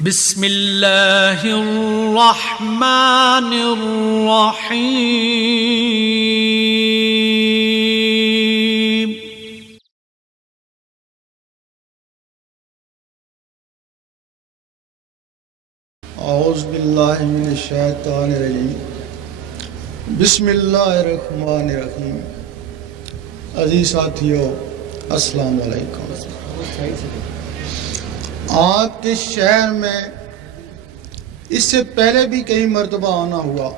بسم اللہ الرحمن الرحیم. اعوذ باللہ من الشیطان الرجیم. بسم اللہ الرحمن الرحیم. عزیز ساتھیو، السلام علیکم. آپ کے شہر میں اس سے پہلے بھی کئی مرتبہ آنا ہوا.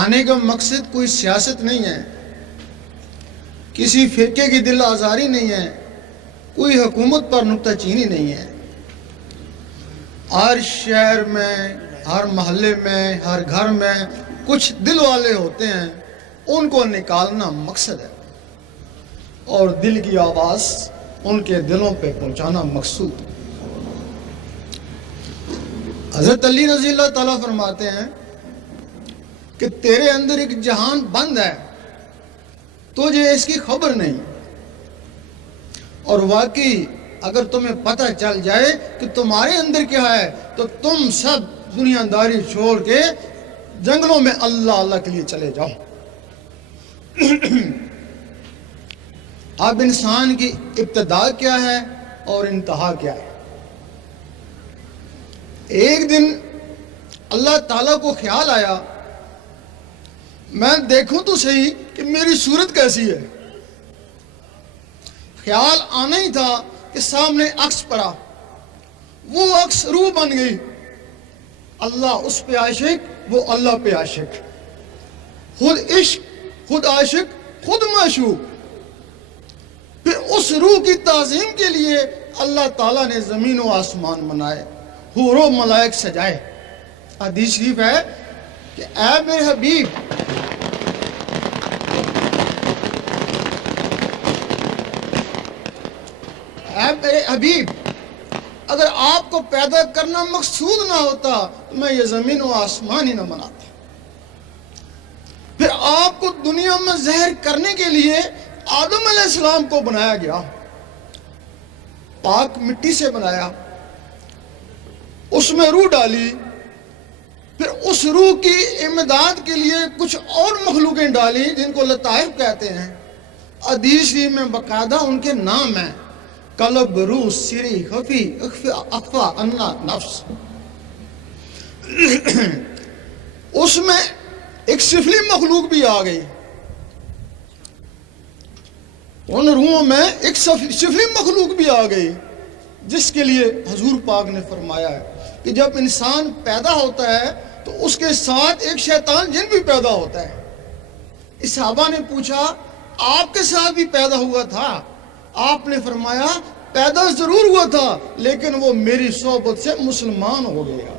آنے کا مقصد کوئی سیاست نہیں ہے، کسی فرقے کی دل آزاری نہیں ہے، کوئی حکومت پر نکتہ چینی نہیں ہے. ہر شہر میں، ہر محلے میں، ہر گھر میں کچھ دل والے ہوتے ہیں، ان کو نکالنا مقصد ہے، اور دل کی آواز ان کے دلوں پہ پہنچانا مقصود. حضرت علی رضی اللہ تعالیٰ فرماتے ہیں کہ تیرے اندر ایک جہان بند ہے، تجھے اس کی خبر نہیں، اور واقعی اگر تمہیں پتہ چل جائے کہ تمہارے اندر کیا ہے تو تم سب دنیا داری چھوڑ کے جنگلوں میں اللہ اللہ کے لیے چلے جاؤ. اب انسان کی ابتدا کیا ہے اور انتہا کیا ہے؟ ایک دن اللہ تعالیٰ کو خیال آیا، میں دیکھوں تو صحیح کہ میری صورت کیسی ہے. خیال آنا ہی تھا کہ سامنے عکس پڑا، وہ عکس روح بن گئی. اللہ اس پہ عاشق، وہ اللہ پہ عاشق، خود عشق، خود عاشق، خود معشوق. پھر اس روح کی تعظیم کے لیے اللہ تعالیٰ نے زمین و آسمان بنائے، حور و ملائک سجائے. حدیث شریف ہے کہ اے میرے حبیب، اے میرے حبیب، اگر آپ کو پیدا کرنا مقصود نہ ہوتا تو میں یہ زمین و آسمان ہی نہ بناتا. پھر آپ کو دنیا میں زہر کرنے کے لیے آدم علیہ السلام کو بنایا گیا، پاک مٹی سے بنایا، اس میں روح ڈالی. پھر اس روح کی امداد کے لیے کچھ اور مخلوقیں ڈالی جن کو لطائف کہتے ہیں. حدیث میں باقاعدہ ان کے نام ہیں: قلب، روح، سری، خفی، اخفا، انا، نفس. اس میں ایک سفلی مخلوق بھی آ گئی. ان روحوں میں ایک سفلی مخلوق بھی آ گئی، جس کے لیے حضور پاک نے فرمایا ہے کہ جب انسان پیدا ہوتا ہے تو اس کے ساتھ ایک شیطان جن بھی پیدا ہوتا ہے. صحابہ نے پوچھا آپ کے ساتھ بھی پیدا ہوا تھا؟ آپ نے فرمایا پیدا ضرور ہوا تھا لیکن وہ میری صحبت سے مسلمان ہو گیا.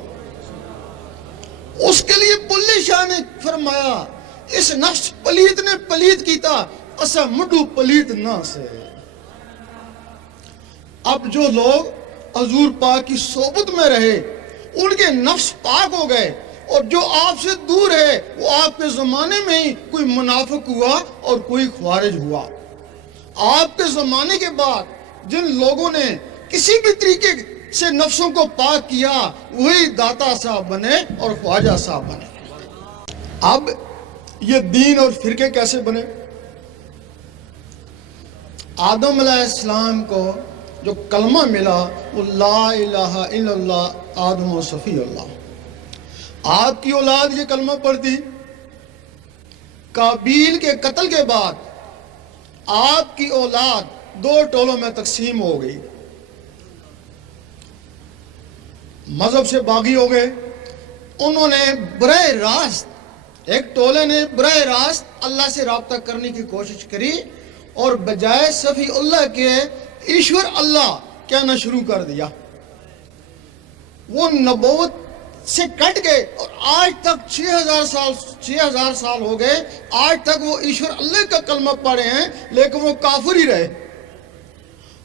اس کے لیے بلے شاہ نے فرمایا اس نفس پلیت نے پلیت کیتا اسا مڈو پلیت نہ سے. اب جو لوگ حضور پاک کی صحبت میں رہے ان کے نفس پاک ہو گئے، اور جو آپ سے دور ہے وہ آپ کے زمانے میں ہی کوئی منافق ہوا اور کوئی خوارج ہوا. آپ کے زمانے کے بعد جن لوگوں نے کسی بھی طریقے سے نفسوں کو پاک کیا وہی داتا صاحب بنے اور خواجہ صاحب بنے. اب یہ دین اور فرقے کیسے بنے؟ آدم علیہ السلام کو جو کلمہ ملا وہ لا الہ الا اللہ آدم و صفی اللہ. آپ کی اولاد یہ کلمہ پڑھتی. قابیل کے قتل کے بعد آپ کی اولاد دو ٹولوں میں تقسیم ہو گئی. مذہب سے باغی ہو گئے. انہوں نے براہ راست، ایک ٹولے نے براہ راست اللہ سے رابطہ کرنے کی کوشش کری اور بجائے صفی اللہ کے ایشور اللہ کہنا شروع کر دیا. وہ نبوت سے کٹ گئے اور آج تک 6000 سال ہو گئے، آج تک وہ ایشور اللہ کا کلمہ پڑھے ہیں لیکن وہ کافر ہی رہے.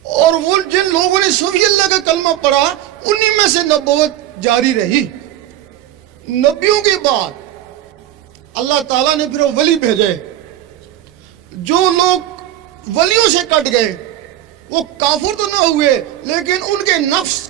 اور وہ جن لوگوں نے صفی اللہ کا کلمہ پڑھا انہی میں سے نبوت جاری رہی. نبیوں کے بعد اللہ تعالیٰ نے پھر وہ ولی بھیجے. جو لوگ ولیوں سے کٹ گئے وہ کافر تو نہ ہوئے لیکن ان کے نفس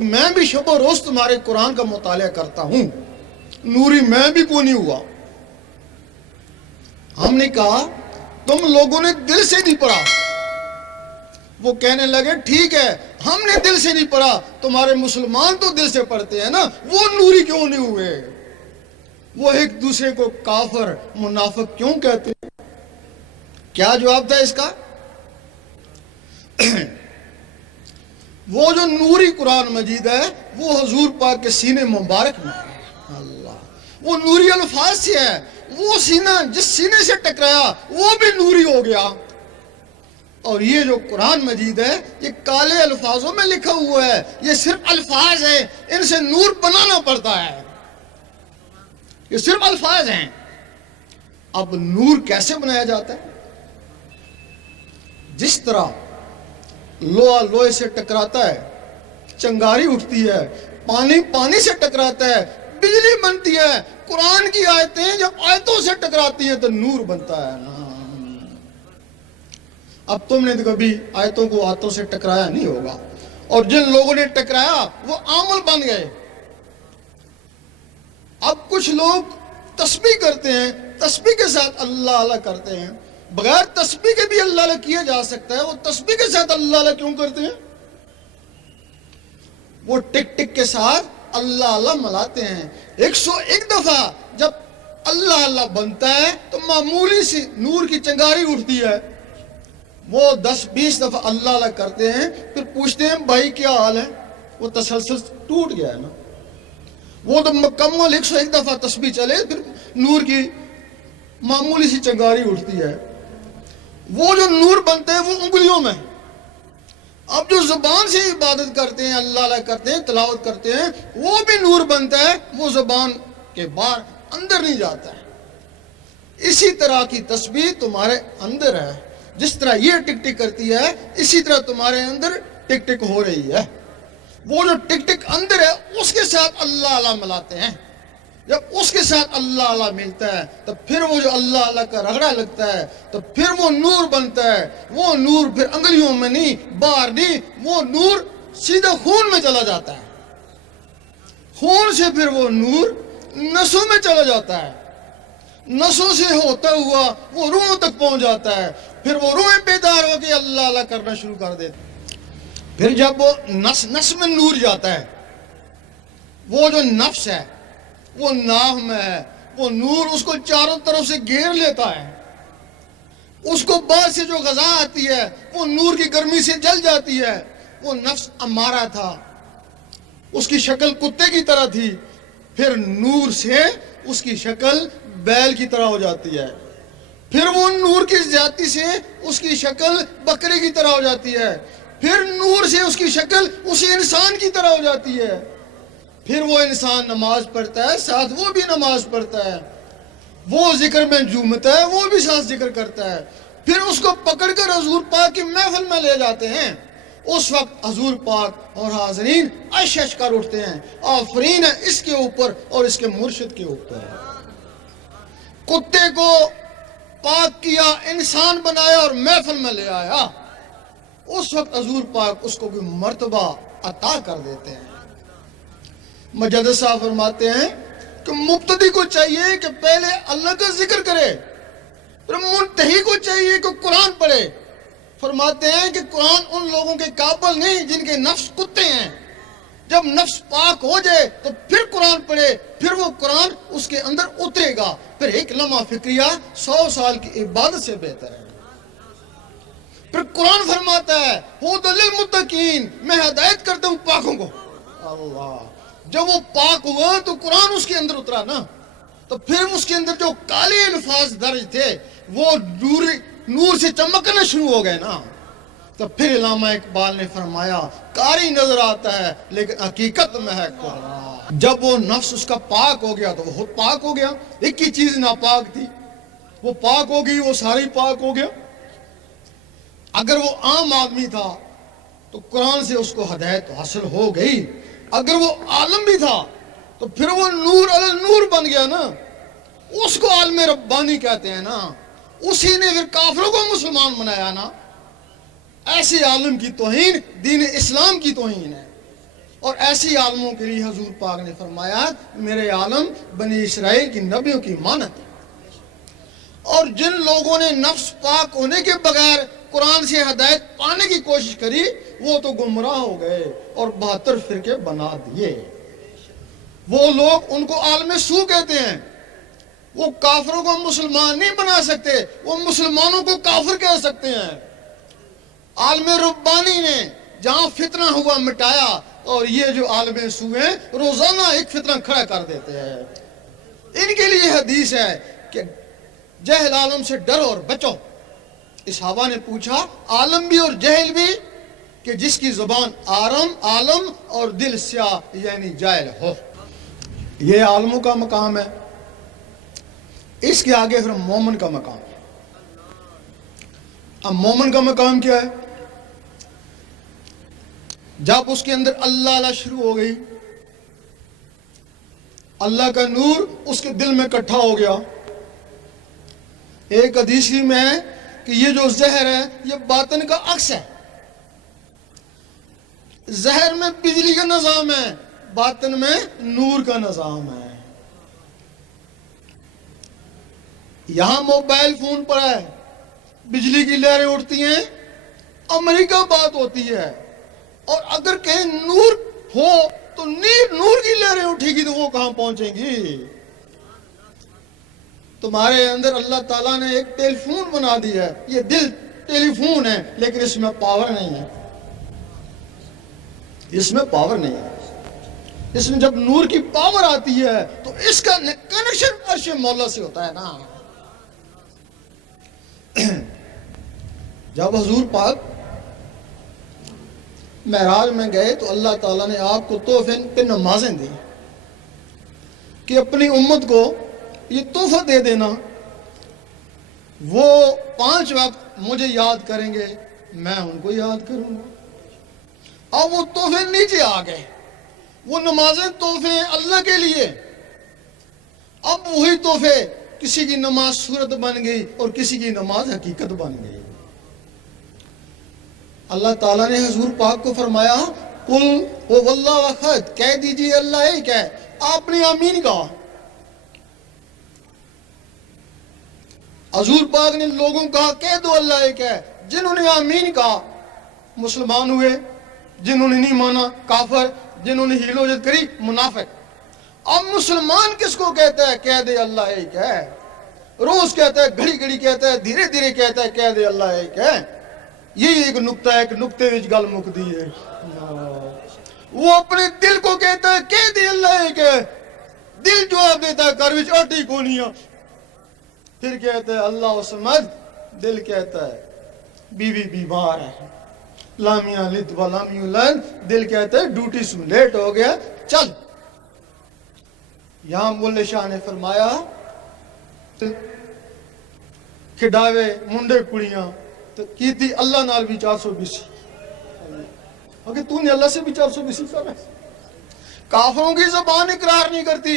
کہ میں بھی شب و روز تمہارے قرآن کا مطالعہ کرتا ہوں، نوری میں بھی کیوں نہیں ہوا؟ ہم نے کہا تم لوگوں نے دل سے نہیں پڑھا۔ وہ کہنے لگے ٹھیک ہے ہم نے دل سے نہیں پڑھا، تمہارے مسلمان تو دل سے پڑھتے ہیں نا، وہ نوری کیوں نہیں ہوئے؟ وہ ایک دوسرے کو کافر منافق کیوں کہتے ہیں؟ کیا جواب تھا اس کا؟ وہ جو نوری قرآن مجید ہے وہ حضور پاک کے سینے مبارک میں ہے۔ اللہ، وہ نوری الفاظ سے ہے، وہ سینہ جس سینے سے ٹکرایا وہ بھی نوری ہو گیا۔ اور یہ جو قرآن مجید ہے یہ کالے الفاظوں میں لکھا ہوا ہے، یہ صرف الفاظ ہیں، ان سے نور بنانا پڑتا ہے، یہ صرف الفاظ ہیں۔ اب نور کیسے بنایا جاتا ہے؟ جس طرح لوہا لوہے سے ٹکراتا ہے، چنگاری اٹھتی ہے، پانی پانی سے ٹکراتا ہے، بجلی بنتی ہے، قرآن کی آیتیں جب آیتوں سے ٹکراتی ہیں تو نور بنتا ہے نا۔ اب تم نے کبھی آیتوں کو آیتوں سے ٹکرایا نہیں ہوگا، اور جن لوگوں نے ٹکرایا وہ عامل بن گئے۔ اب کچھ لوگ تسبیح کرتے ہیں، تسبیح کے ساتھ اللہ اللہ کرتے ہیں، بغیر تسبیح کے بھی اللہ اللہ کیا جا سکتا ہے، وہ تسبیح کے ساتھ اللہ اللہ کیوں کرتے ہیں؟ وہ ٹک ٹک کے ساتھ اللہ اللہ ملاتے ہیں۔ 101 دفعہ جب اللہ اللہ بنتا ہے تو معمولی سی نور کی چنگاری اٹھتی ہے، وہ 10-20 دفعہ اللہ اللہ کرتے ہیں، پھر پوچھتے ہیں بھائی کیا حال ہے؟ وہ تسلسل ٹوٹ گیا ہے نا۔ وہ تو مکمل 101 دفعہ تسبیح چلے پھر نور کی معمولی سی چنگاری اٹھتی ہے۔ وہ جو نور بنتے ہیں وہ انگلیوں میں۔ اب جو زبان سے عبادت کرتے ہیں، اللہ اللہ کرتے ہیں، تلاوت کرتے ہیں، وہ بھی نور بنتا ہے، وہ زبان کے باہر اندر نہیں جاتا ہے۔ اسی طرح کی تسبیح تمہارے اندر ہے، جس طرح یہ ٹک ٹک کرتی ہے اسی طرح تمہارے اندر ٹک ٹک ہو رہی ہے۔ وہ جو ٹک ٹک اندر ہے اس کے ساتھ اللہ اللہ ملاتے ہیں، جب اس کے ساتھ اللہ اللہ ملتا ہے تو پھر وہ جو اللہ اللہ کا رگڑا لگتا ہے تو پھر وہ نور بنتا ہے۔ وہ نور پھر انگلیوں میں نہیں، باہر نہیں، وہ نور سیدھا خون میں چلا جاتا ہے، خون سے پھر وہ نور نسوں میں چلا جاتا ہے، نسوں سے ہوتا ہوا وہ روحوں تک پہنچ جاتا ہے، پھر وہ روحیں بیدار ہو کے اللہ اللہ کرنا شروع کر دیتے۔ پھر جب وہ نس میں نور جاتا ہے، وہ جو نفس ہے وہ ناف میں ہے، وہ نور اس کو چاروں طرف سے گھیر لیتا ہے، اس کو باہر سے جو غذا آتی ہے وہ نور کی گرمی سے جل جاتی ہے۔ وہ نفس امارہ تھا، اس کی شکل کتے کی طرح تھی، پھر نور سے اس کی شکل بیل کی طرح ہو جاتی ہے، پھر وہ نور کی زیادتی سے اس کی شکل بکرے کی طرح ہو جاتی ہے، پھر نور سے اس کی شکل اسی انسان کی طرح ہو جاتی ہے، پھر وہ انسان نماز پڑھتا ہے ساتھ وہ بھی نماز پڑھتا ہے، وہ ذکر میں جھومتا ہے وہ بھی ساتھ ذکر کرتا ہے، پھر اس کو پکڑ کر حضور پاک کی محفل میں لے جاتے ہیں۔ اس وقت حضور پاک اور حاضرین عش عش کر اٹھتے ہیں، آفرین ہے اس کے اوپر اور اس کے مرشد کے اوپر۔ کتے کو پاک کیا، انسان بنایا اور محفل میں لے آیا، اس وقت حضور پاک اس کو کوئی مرتبہ عطا کر دیتے ہیں۔ مجدد صاحب فرماتے ہیں کہ مبتدی کو چاہیے کہ پہلے اللہ کا ذکر کرے، پھر منتہی کو چاہیے کہ قرآن پڑھے۔ فرماتے ہیں کہ قرآن ان لوگوں کے قابل نہیں جن کے نفس کتے ہیں، جب نفس پاک ہو جائے تو پھر قرآن پڑھے، پھر وہ قرآن اس کے اندر اترے گا، پھر ایک لمحہ فکریہ 100 سال کی عبادت سے بہتر ہے۔ پھر قرآن فرماتا ہے ھدی للمتقین، میں ہدایت کرتا ہوں پاکوں کو۔ اللہ، جب وہ پاک ہوا تو قرآن اس کے اندر اترا نا، تو پھر اس کے اندر جو کالے الفاظ درج تھے وہ نور سے چمکنا شروع ہو گئے نا۔ تو پھر علامہ اقبال نے فرمایا کاری نظر آتا ہے لیکن حقیقت میں ہے قرآن۔ جب وہ نفس اس کا پاک ہو گیا تو وہ خود پاک ہو گیا، ایک ہی چیز ناپاک تھی، وہ پاک ہو گئی، وہ ساری پاک ہو گیا۔ اگر وہ عام آدمی تھا تو قرآن سے اس کو ہدایت حاصل ہو گئی، اگر وہ عالم بھی تھا تو پھر وہ نور علی نور بن گیا نا، اس کو عالم ربانی کہتے ہیں نا، اسی نے پھر کافروں کو مسلمان بنایا نا۔ ایسے عالم کی توہین دین اسلام کی توہین ہے۔ اور ایسی عالموں کے لیے حضور پاک نے فرمایا میرے عالم بنی اسرائیل کی نبیوں کی مانت ہے۔ اور جن لوگوں نے نفس پاک ہونے کے بغیر قرآن سے ہدایت پانے کی کوشش کری وہ تو گمراہ ہو گئے اور 72 فرقے بنا دیے۔ وہ لوگ ان کو عالم سو کہتے ہیں، وہ کافروں کو مسلمان نہیں بنا سکتے، وہ مسلمانوں کو کافر کہہ سکتے ہیں۔ عالم ربانی نے جہاں فتنہ ہوا مٹایا، اور یہ جو عالم سو ہیں روزانہ ایک فتنہ کھڑا کر دیتے ہیں۔ ان کے لیے حدیث ہے کہ جہل عالم سے ڈرو اور بچو۔ اس صحابہ نے پوچھا عالم بھی اور جہل بھی؟ کہ جس کی زبان عالم اور دل سیاہ یعنی جاہل ہو۔ یہ عالموں کا مقام ہے۔ اس کے آگے پھر مومن کا مقام ہے۔ اب مومن کا مقام کیا ہے؟ جب اس کے اندر اللہ شروع ہو گئی، اللہ کا نور اس کے دل میں اکٹھا ہو گیا۔ ایک حدیث میں ہے کہ یہ جو زہر ہے یہ باطن کا عکس ہے۔ زہر میں بجلی کا نظام ہے، باطن میں نور کا نظام ہے۔ یہاں موبائل فون پر ہے، بجلی کی لہریں اٹھتی ہیں، امریکہ بات ہوتی ہے، اور اگر کہیں نور ہو تو نور کی لہریں اٹھے گی تو وہ کہاں پہنچیں گی؟ تمہارے اندر اللہ تعالیٰ نے ایک ٹیلی فون بنا دیا ہے، یہ دل ٹیلی فون ہے لیکن اس میں پاور نہیں ہے، اس میں پاور نہیں ہے۔ اس میں جب نور کی پاور آتی ہے تو اس کا کنیکشن عرش مولا سے ہوتا ہے نا۔ جب حضور پاک معراج میں گئے تو اللہ تعالیٰ نے آپ کو تحفے پہ نمازیں دی کہ اپنی امت کو یہ تحفہ دے دینا، وہ 5 وقت مجھے یاد کریں گے، میں ان کو یاد کروں گا۔ اب وہ تحفے نیچے آ گئے، وہ نمازیں تحفے ہیں اللہ کے لیے۔ اب وہی تحفے کسی کی نماز صورت بن گئی اور کسی کی نماز حقیقت بن گئی۔ اللہ تعالیٰ نے حضور پاک کو فرمایا قل هو اللہ احد، کہہ دیجئے اللہ ایک ہے۔ آپ نے آمین کہا۔ حضور پاک نے لوگوں کہا کہہ دو اللہ ایک ہے۔ جنہوں نے آمین کہا مسلمان ہوئے، جنہوں نے نہیں مانا کافر، جنہوں نے ہیل و جد کری منافق۔ اب مسلمان کس کو کہتا ہے کہہ دے اللہ ایک ہے؟ روز کہتا ہے، گھڑی گھڑی کہتا ہے، دھیرے دھیرے کہتا ہے کہہ دے اللہ ایک ہے۔ یہی ایک نقطہ ہے کہ نقطے وچ گل مکدی ہے۔ وہ اپنے دل کو کہتا ہے کہہ دے اللہ ایک ہے، دل جواب دیتا ہے گھر وچ آٹی کونی ہے۔ پھر کہتا ہے اللہ سمجھ، دل کہتا ہے بیوی بیمار ہے، لامیاں لد و لام یولد، دل کہتا ہے ڈیوٹی سے لیٹ ہو گیا چل۔ یہاں مولے شاہ نے فرمایا کھڈاوے منڈے کڑیاں تو کی تھی اللہ نال بھی 420، اگر تو نے اللہ سے بھی 420 کر رہا ہے۔ کافروں کی زبان اقرار نہیں کرتی،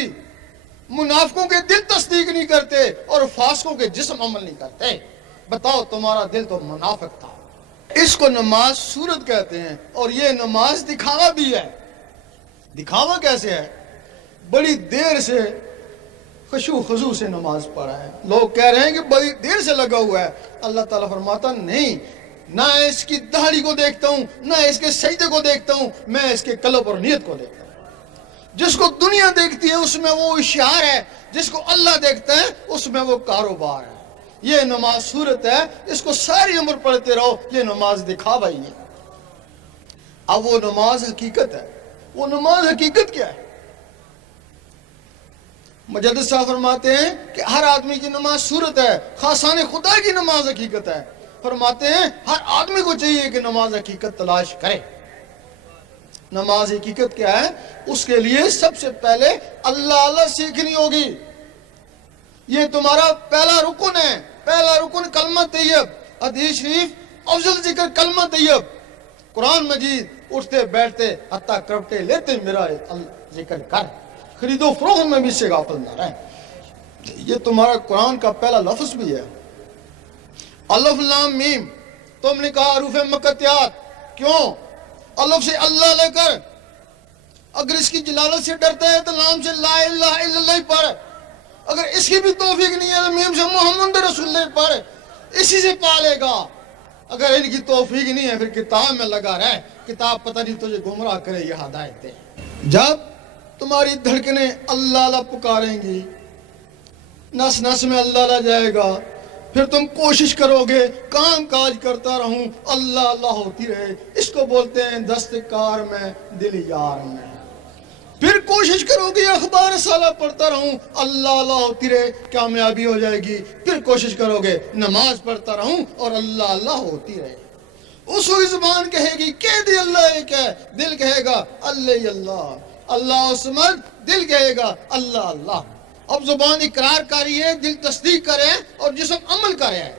منافقوں کے دل تصدیق نہیں کرتے، اور فاسقوں کے جسم عمل نہیں کرتے۔ بتاؤ تمہارا دل تو منافق تھا۔ اس کو نماز صورت کہتے ہیں، اور یہ نماز دکھاوا بھی ہے۔ دکھاوا کیسے ہے؟ بڑی دیر سے خشوع خضوع سے نماز پڑھا ہے، لوگ کہہ رہے ہیں کہ بڑی دیر سے لگا ہوا ہے۔ اللہ تعالیٰ فرماتا نہیں، نہ اس کی داڑھی کو دیکھتا ہوں، نہ اس کے سجدے کو دیکھتا ہوں، میں اس کے قلب اور نیت کو دیکھتا ہوں۔ جس کو دنیا دیکھتی ہے اس میں وہ اشعار ہے، جس کو اللہ دیکھتا ہے اس میں وہ کاروبار ہے۔ یہ نماز صورت ہے، اس کو ساری عمر پڑھتے رہو، یہ نماز دکھاوا ہی ہے۔ اب وہ نماز حقیقت ہے۔ وہ نماز حقیقت کیا ہے؟ مجدد صاحب فرماتے ہیں کہ ہر آدمی کی نماز صورت ہے، خاصان خدا کی نماز حقیقت ہے۔ فرماتے ہیں ہر آدمی کو چاہیے کہ نماز حقیقت تلاش کرے۔ نماز حقیقت کیا ہے؟ اس کے لیے سب سے پہلے اللہ سیکھنی ہوگی۔ یہ تمہارا پہلا رکن ہے۔ پہلا رکن کلمہ طیب، حدیث شریف افضل ذکر کلمہ طیب۔ قرآن مجید اٹھتے بیٹھتے حتیٰ کرپٹے لیتے میرا ذکر کر، خرید و فروخت میں بھی سے غافل نہ رہے۔ یہ تمہارا قرآن کا پہلا لفظ بھی ہے۔ الف لام میم، تم نے کہا حروف مقطعات، کیوں؟ الف سے اللہ لے کر اگر اس کی جلالت سے ڈرتا ہے تو نام سے لا الہ الا اللہ پڑھ. اگر اس کی بھی توفیق نہیں ہے تو میم سے محمد رسول اللہ پڑھ, اسی سے پالے گا. اگر ان کی توفیق نہیں ہے پھر کتاب میں لگا رہے, کتاب پتہ نہیں تجھے گمراہ کرے یہ ہدایت دے. جب تمہاری دھڑکنیں اللہ اللہ پکاریں گی, نس نس میں اللہ اللہ جائے گا, پھر تم کوشش کرو گے کام کاج کرتا رہوں اللہ اللہ ہوتی رہے. اس کو بولتے ہیں دستکار میں دل یار میں. پھر کوشش کرو گے اخبار سالہ پڑھتا رہوں اللہ اللہ ہوتی رہے, کامیابی ہو جائے گی. پھر کوشش کرو گے نماز پڑھتا رہوں اور اللہ اللہ ہوتی رہے. اس وقت زبان کہے گی کہہ دے اللہ ایک ہے, دل کہے گا اللہ اللہ, اللہ الصمد, دل کہے گا اللہ اللہ. اب زبان اقرار کر رہی ہے, دل تصدیق کرے اور جسم عمل کر رہا ہے.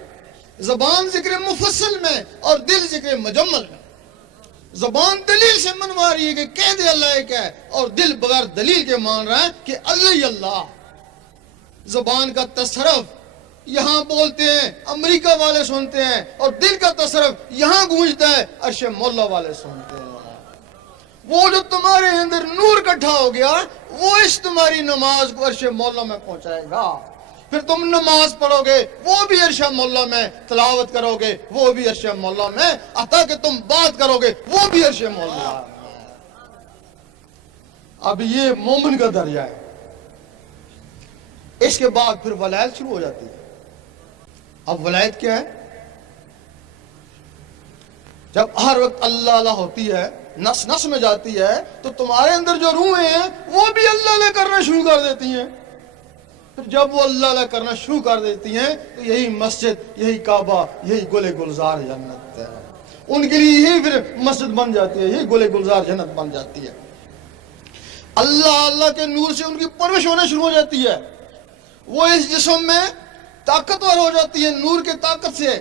زبان ذکر مفصل میں اور دل ذکر مجمل میں. زبان دلیل سے منوا رہی ہے کہ کہہ دے اللہ ایک ہے, اور دل بغیر دلیل کے مان رہا ہے کہ اللہ اللہ. زبان کا تصرف یہاں بولتے ہیں امریکہ والے سنتے ہیں, اور دل کا تصرف یہاں گونجتا ہے عرش مولا والے سنتے ہیں. وہ جو تمہارے اندر نور اکٹھا ہو گیا وہ اس تمہاری نماز کو عرش مولا میں پہنچائے گا. پھر تم نماز پڑھو گے وہ بھی عرش مولا میں, تلاوت کرو گے وہ بھی عرش مولا میں, عطا کہ تم بات کرو گے وہ بھی عرش مولا میں. اب یہ مومن کا درجہ ہے. اس کے بعد پھر ولایت شروع ہو جاتی ہے. اب ولایت کیا ہے؟ جب ہر وقت اللہ اللہ ہوتی ہے, نس نس میں جاتی ہے, تو تمہارے اندر جو روحیں ہیں وہ بھی اللہ اللہ کرنا شروع کر دیتی ہیں. پھر جب وہ اللہ اللہ کرنا شروع کر دیتی ہیں تو یہی مسجد, یہی کعبہ, یہی گل گلزار جنت ہے. ان کے لیے یہی پھر مسجد بن جاتی ہے, یہی گل گلزار جنت بن جاتی ہے. اللہ اللہ کے نور سے ان کی پرورش ہونا شروع ہو جاتی ہے. وہ اس جسم میں طاقتور ہو جاتی ہے نور کے طاقت سے.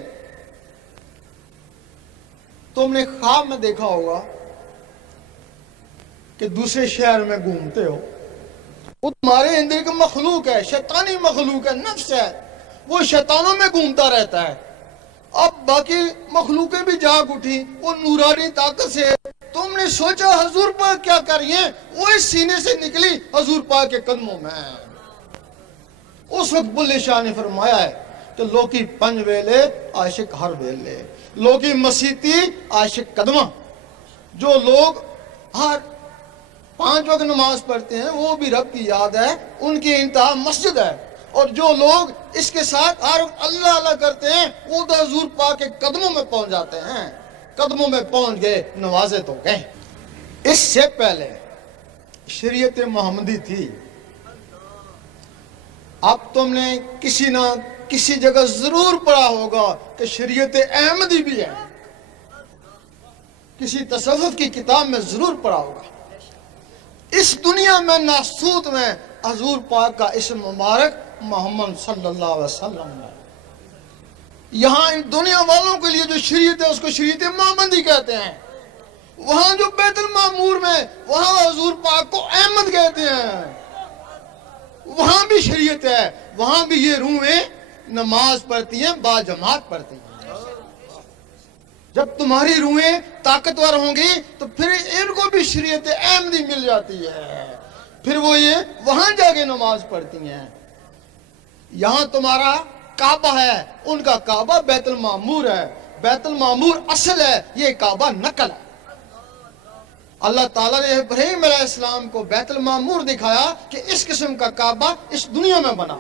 تم نے خواب میں دیکھا ہوگا کہ دوسرے شہر میں گھومتے ہو, وہ تمہارے اندر کا مخلوق ہے, شیطانی مخلوق ہے, نفس ہے, وہ شیطانوں میں گھومتا رہتا ہے. اب باقی مخلوقیں بھی جاگ اٹھی وہ نورانی طاقت سے. تم نے سوچا حضور پاک کیا کر رہی ہیں, وہ اس سینے سے نکلی حضور پاک کے قدموں میں. اس وقت بلے شاہ نے فرمایا ہے کہ لوکی پنج ویلے عاشق ہر ویلے, لوکی مسیتی عاشق قدمہ. جو لوگ ہر 5 وقت نماز پڑھتے ہیں وہ بھی رب کی یاد ہے, ان کی انتہا مسجد ہے. اور جو لوگ اس کے ساتھ ہر وقت اللہ اللہ کرتے ہیں وہ تو حضور پاک کے قدموں میں پہنچ جاتے ہیں. قدموں میں پہنچ گئے, نوازے تو گئے. اس سے پہلے شریعت محمدی تھی. اب تم نے کسی نہ کسی جگہ ضرور پڑھا ہوگا کہ شریعت احمدی بھی ہے. کسی تصوف کی کتاب میں ضرور پڑھا ہوگا. اس دنیا میں ناسوت میں حضور پاک کا اسم مبارک محمد صلی اللہ علیہ وسلم ہے. یہاں ان دنیا والوں کے لیے جو شریعت ہے اس کو شریعت محمدی کہتے ہیں. وہاں جو بیت المعمور میں وہاں حضور پاک کو احمد کہتے ہیں. وہاں بھی شریعت ہے, وہاں بھی یہ روحیں نماز پڑھتی ہیں, با جماعت پڑھتی ہیں. جب تمہاری روحیں طاقتور ہوں گی تو پھر ان کو بھی شریعت احمدی مل جاتی ہے. پھر وہ یہ وہاں جا کے نماز پڑھتی ہیں. یہاں تمہارا کعبہ ہے, ان کا کعبہ بیت المعمور ہے. بیت المعمور اصل ہے, یہ کعبہ نقل ہے. اللہ تعالیٰ نے ابراہیم علیہ السلام کو بیت المعمور دکھایا کہ اس قسم کا کعبہ اس دنیا میں بنا.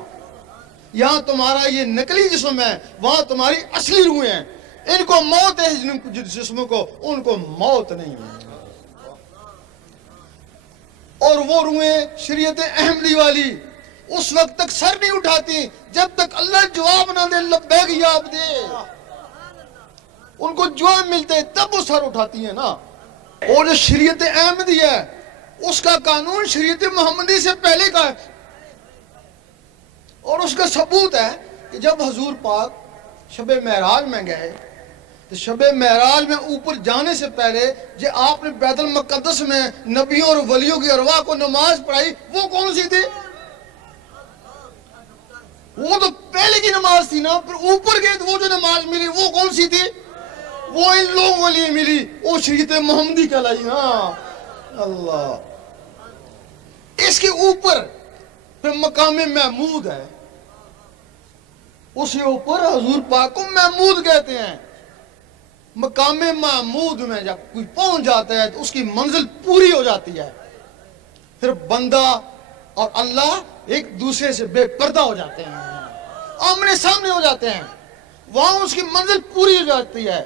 یہاں تمہارا یہ نقلی جسم ہے, وہاں تمہاری اصلی روحیں ہیں. ان کو موت ہے جسم کو, ان کو موت نہیں ہے. اور وہ روحیں شریعت احمدی والی اس وقت تک سر نہیں اٹھاتی جب تک اللہ جواب نہ دے, لبیک یا عبدی. ان کو جواب ملتے تب وہ سر اٹھاتی ہیں نا. اور جو شریعت احمدی ہے اس کا قانون شریعت محمدی سے پہلے کا ہے. اور اس کا ثبوت ہے کہ جب حضور پاک شب معراج میں گئے تو شب معراج میں اوپر جانے سے پہلے جو آپ نے بیت المقدس میں نبیوں اور ولیوں کی ارواح کو نماز پڑھائی وہ کون سی تھی؟ وہ تو پہلے کی نماز تھی نا. پھر اوپر گئے تو وہ جو نماز ملی وہ کون سی تھی؟ وہ ان لوگوں کے لیے ملی, وہ شریعت محمدی کہلائی نا. اللہ اس کے اوپر پھر مقام محمود ہے، اس کے اوپر حضور پاک کو محمود کہتے ہیں۔ مقام محمود میں جب کوئی پہنچ جاتا ہے تو اس کی منزل پوری ہو جاتی ہے، پھر بندہ اور اللہ ایک دوسرے سے بے پردہ ہو جاتے ہیں، آمنے سامنے ہو جاتے ہیں، وہاں اس کی منزل پوری ہو جاتی ہے۔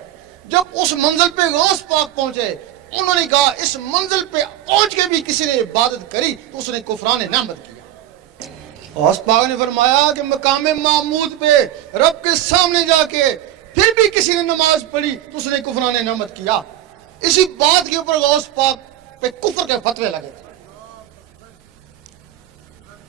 جب اس منزل پہ غوث پاک پہنچے، انہوں نے کہا اس منزل پہ پہنچ کے بھی کسی نے عبادت کری تو اس نے کفران نعمت کیا۔ غوث پاک نے فرمایا کہ مقام محمود پہ رب کے سامنے جا کے پھر بھی کسی نے نماز پڑھی تو اس نے کفران نعمت کیا۔ اسی بات کے اوپر غوث پاک پہ کفر کے فتوے لگے تھے،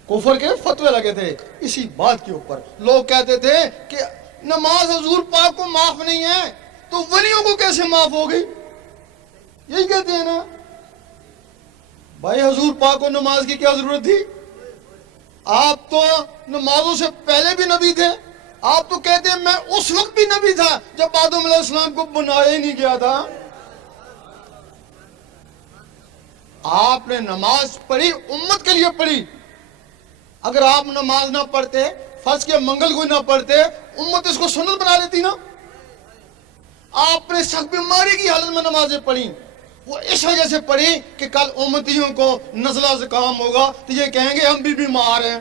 کفر کے فتوے لگے تھے اسی بات کے اوپر۔ لوگ کہتے تھے کہ نماز حضور پاک کو معاف نہیں ہے تو ولیوں کو کیسے معاف ہوگی؟ یہی کہتے ہیں نا بھائی، حضور پاک کو نماز کی کیا ضرورت تھی؟ آپ تو نمازوں سے پہلے بھی نبی تھے، آپ تو کہتے ہیں میں اس وقت بھی نبی تھا جب آدم علیہ السلام کو بنایا ہی نہیں گیا تھا۔ آپ نے نماز پڑھی، امت کے لیے پڑھی۔ اگر آپ نماز نہ پڑھتے، فرض کے منگل کو نہ پڑھتے، امت اس کو سنت بنا لیتی نا۔ آپ نے سخت بیماری کی حالت میں نمازیں پڑھی، وہ اس وجہ سے پڑھی کہ کل امتیوں کو نزلہ زکام ہوگا تو یہ کہیں گے ہم بھی بیمار ہیں،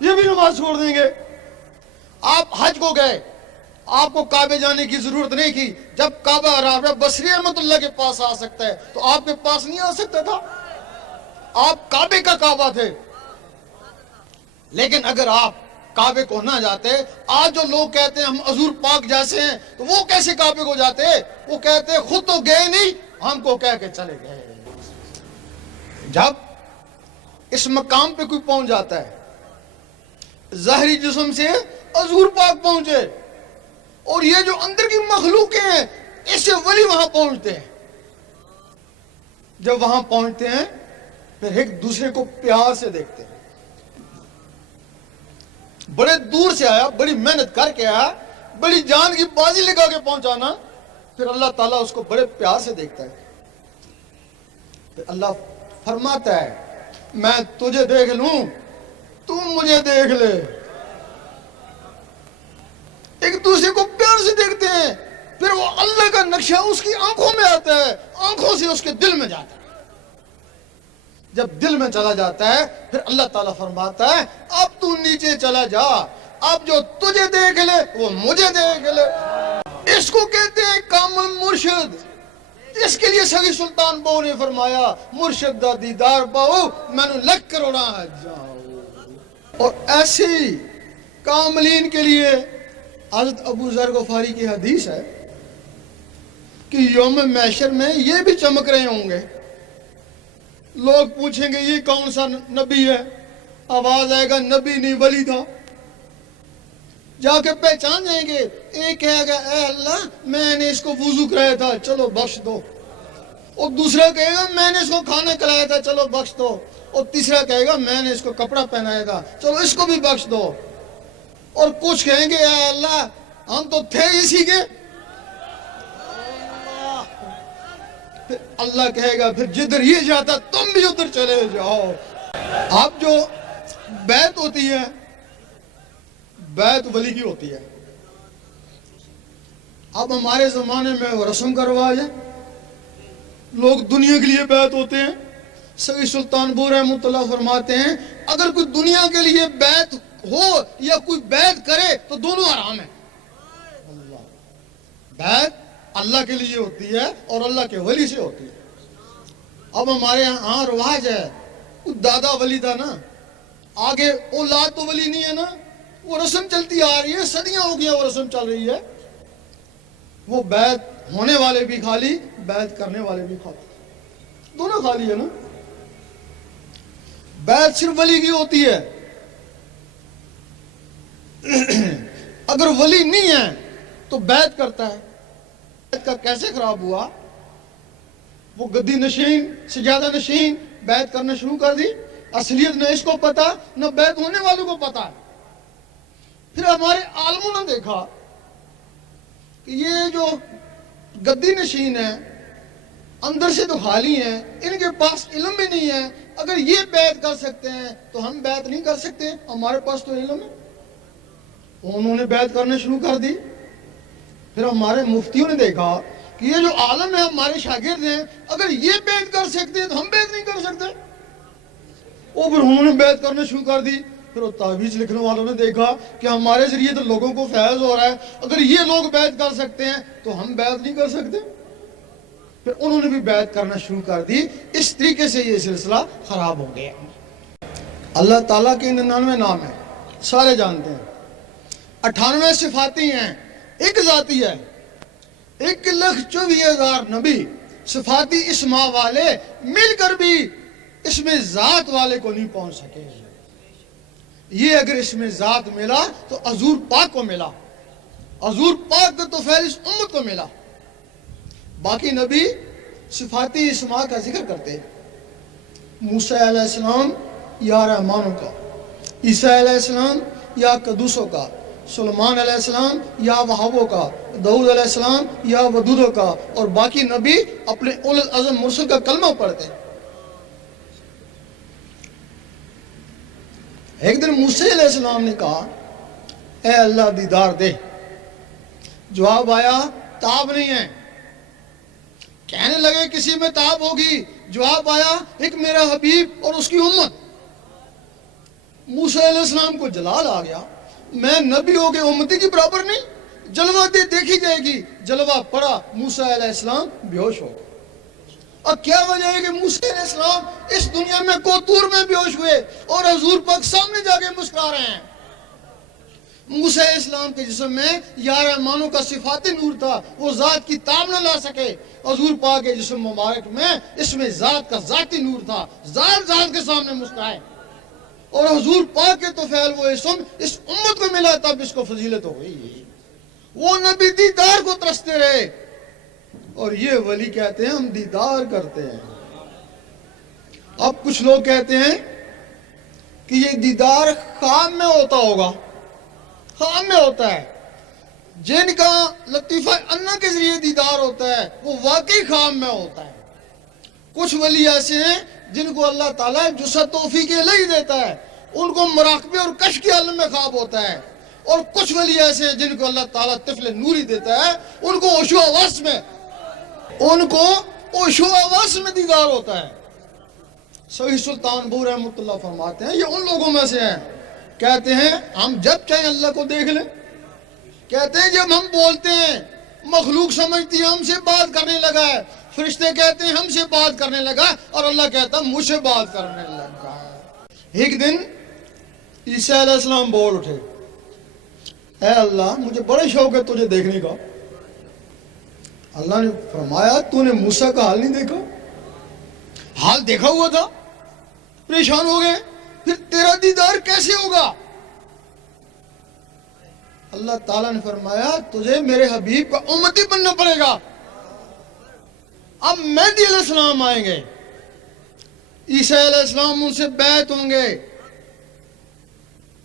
یہ بھی نماز چھوڑ دیں گے۔ آپ حج کو گئے، آپ کو کعبے جانے کی ضرورت نہیں کی۔ جب کعبہ رافع بصری رحمۃ اللہ کے پاس آ سکتا ہے تو آپ کے پاس نہیں آ سکتا تھا؟ آپ کعبے کا کعبہ تھے۔ لیکن اگر آپ کعبے کو نہ جاتے، آج جو لوگ کہتے ہیں ہم حضور پاک جیسے ہیں تو وہ کیسے کعبے کو جاتے؟ وہ کہتے خود تو گئے نہیں، ہم کو کہہ کے چلے گئے۔ جب اس مقام پہ کوئی پہنچ جاتا ہے، ظاہری جسم سے حضور پاک پہنچے، اور یہ جو اندر کی مخلوقیں ہیں اس سے ولی وہاں پہنچتے ہیں۔ جب وہاں پہنچتے ہیں پھر ایک دوسرے کو پیار سے دیکھتے ہیں۔ بڑے دور سے آیا، بڑی محنت کر کے آیا، بڑی جان کی بازی لگا کے پہنچانا، پھر اللہ تعالیٰ اس کو بڑے پیار سے دیکھتا ہے۔ پھر اللہ فرماتا ہے میں تجھے دیکھ لوں، تم مجھے دیکھ لے۔ ایک دوسرے کو پیار سے دیکھتے ہیں، پھر وہ اللہ کا نقشہ اس کی آنکھوں میں آتا ہے، آنکھوں سے اس کے دل میں جاتا ہے۔ جب دل میں چلا جاتا ہے پھر اللہ تعالیٰ فرماتا ہے اب تو نیچے چلا جا، اب جو تجھے دیکھ لے وہ مجھے دیکھ لے۔ اس کو کہتے ہیں کامل مرشد، اس کے لیے سگی سلطان بہو نے فرمایا مرشد دا دیدار پاؤ میں نے لکھ کر اڑا جاؤ۔ اور ایسی کاملین کے لیے حضرت ابو ذر غفاری کی حدیث ہے کہ یوم محشر میں یہ بھی چمک رہے ہوں گے، لوگ پوچھیں گے یہ کون سا نبی ہے، آواز آئے گا نبی نہیں ولی تھا، جا کے پہچان جائیں گے۔ ایک کہے گا اے اللہ میں نے اس کو وضو کرایا تھا چلو بخش دو، اور دوسرا کہے گا میں نے اس کو کھانا کھلایا تھا چلو بخش دو، اور تیسرا کہے گا میں نے اس کو کپڑا پہنایا تھا چلو اس کو بھی بخش دو، اور کچھ کہیں گے اے اللہ ہم تو تھے اسی کے۔ پھر اللہ کہے گا پھر جدھر یہ جاتا تم بھی ادھر چلے جاؤ۔ اب جو بیعت ہوتی ہے، بیعت ولی کی ہوتی ہے۔ اب ہمارے زمانے میں وہ رسم کا رواج ہے، لوگ دنیا کے لیے بیعت ہوتے ہیں۔ سگی سلطان بو رحمۃ اللہ فرماتے ہیں اگر کوئی دنیا کے لیے بیعت ہو یا کوئی بیعت کرے تو دونوں حرام ہیں۔ بیعت اللہ کے لیے ہوتی ہے اور اللہ کے ولی سے ہوتی ہے۔ اب ہمارے ہاں رواج ہے، دادا ولی تھا نا، آگے اولاد تو ولی نہیں ہے نا، وہ رسم چلتی آ رہی ہے، صدیاں ہو گیا وہ رسم چل رہی ہے۔ وہ بیعت ہونے والے بھی خالی، بیعت کرنے والے بھی خالی، دونوں خالی ہے نا۔ بیعت صرف ولی کی ہوتی ہے۔ اگر ولی نہیں ہے تو بیعت کرتا ہے۔ بیعت کا کیسے خراب ہوا؟ وہ گدی نشین سجادہ نشین بیعت کرنا شروع کر دی، اصلیت نہ اس کو پتا نہ بیعت ہونے والوں کو پتا ہے۔ پھر ہمارے عالموں نے دیکھا کہ یہ جو گدی نشین ہے اندر سے تو خالی ہیں, ان کے پاس علم بھی نہیں ہے. اگر یہ بیعت کر سکتے ہیں تو ہم بیعت نہیں کر سکتے؟ ہمارے پاس تو علم ہے. انہوں نے بیعت کرنے شروع کر دی. پھر ہمارے مفتیوں نے دیکھا کہ یہ جو عالم ہے ہمارے شاگرد ہیں, اگر یہ بیعت کر سکتے ہیں تو ہم بیعت نہیں کر سکتے. اور پھر انہوں نے بیعت کرنے شروع کر دی. پھر وہ تعویذ لکھنے والوں نے دیکھا کہ ہمارے ذریعے تو لوگوں کو فیض ہو رہا ہے, اگر یہ لوگ بیعت کر سکتے ہیں تو ہم بیعت نہیں کر سکتے. پھر انہوں نے بھی بیعت کرنا شروع کر دی. اس طریقے سے یہ سلسلہ خراب ہو گیا. اللہ تعالیٰ کے 99 نام ہیں, سارے جانتے ہیں. 98 صفاتی ہیں, ایک ذاتی ہے. 1,24,000 نبی صفاتی اسماء والے مل کر بھی اس میں ذات والے کو نہیں پہنچ سکے. یہ اگر اس میں ذات ملا تو حضور پاک کو ملا, حضور پاک کو تو فیض اس امت کو ملا. باقی نبی صفاتی اسماء کا ذکر کرتے. موسیٰ علیہ السلام یا رحمانوں کا, عیسیٰ علیہ السلام یا قدوسوں کا, سلیمان علیہ السلام یا وہابوں کا, داؤد علیہ السلام یا ودودوں کا, اور باقی نبی اپنے اولو العزم مرسل کا کلمہ پڑھتے. ایک دن موسیٰ علیہ السلام نے کہا اے اللہ دیدار دے. جواب آیا تاب نہیں ہے. کہنے لگے کسی میں تاب ہوگی. جواب آیا ایک میرا حبیب اور اس کی امت. موسیٰ علیہ السلام کو جلال آ گیا, میں نبی ہو کے امتی کی برابر نہیں, جلوہ دیکھی جائے گی. جلوہ پڑا, موسیٰ علیہ السلام بے ہوش ہو گئے. اب کیا وجہ ہے کہ موسیٰ علیہ السلام اس دنیا میں کوتور میں بے ہوش ہوئے اور حضور پاک سامنے جا کے مسکرا رہے ہیں. موسیٰ علیہ السلام کے جسم میں یا رحمانوں کا صفاتی نور تھا, وہ ذات کی تاب نہ لا سکے. حضور پاک کے جسم مبارک میں اس میں ذات کا ذاتی نور تھا, ذات کے سامنے مسکرائے. اور حضور پاک کے تو فعل وہ اسم اس امت کو ملا, تب اس کو فضیلت ہو گئی. وہ نبی دیدار کو ترستے رہے, اور یہ ولی کہتے ہیں ہم دیدار کرتے ہیں. اب کچھ لوگ کہتے ہیں کہ یہ دیدار خواب میں ہوتا ہوگا. خواب میں ہوتا ہے. جن کا لطیفہ انا کے ذریعے دیدار ہوتا ہے وہ واقعی خواب میں ہوتا ہے. کچھ ولی ایسے ہیں جن کو اللہ تعالیٰ جسد توفیق الہی دیتا ہے, ان کو مراقبے اور کشف کے عالم میں خواب ہوتا ہے. اور کچھ ولی ایسے ہیں جن کو اللہ تعالیٰ طفل نوری دیتا ہے, ان کو ہوش و حواس میں دیدار ہوتا ہے. صحیح سلطان بو رحمۃ اللہ فرماتے ہیں یہ ان لوگوں میں سے ہیں, کہتے ہیں ہم جب چاہیں اللہ کو دیکھ لیں. کہتے ہیں جب ہم بولتے ہیں مخلوق سمجھتی ہے ہم سے بات کرنے لگا ہے, فرشتے کہتے ہیں ہم سے بات کرنے لگا, اور اللہ کہتا ہے مجھ سے بات کرنے لگا. ایک دن عیسیٰ علیہ السلام بول اٹھے, اے اللہ مجھے بڑا شوق ہے تجھے دیکھنے کا. اللہ نے فرمایا تو نے موسیٰ کا حال نہیں دیکھا؟ حال دیکھا ہوا تھا, پریشان ہو گئے, پھر تیرا دیدار کیسے ہوگا؟ اللہ تعالیٰ نے فرمایا تجھے میرے حبیب کا امتی بننا پڑے گا. اب مہدی علیہ السلام آئیں گے, عیسیٰ علیہ السلام ان سے بیعت ہوں گے,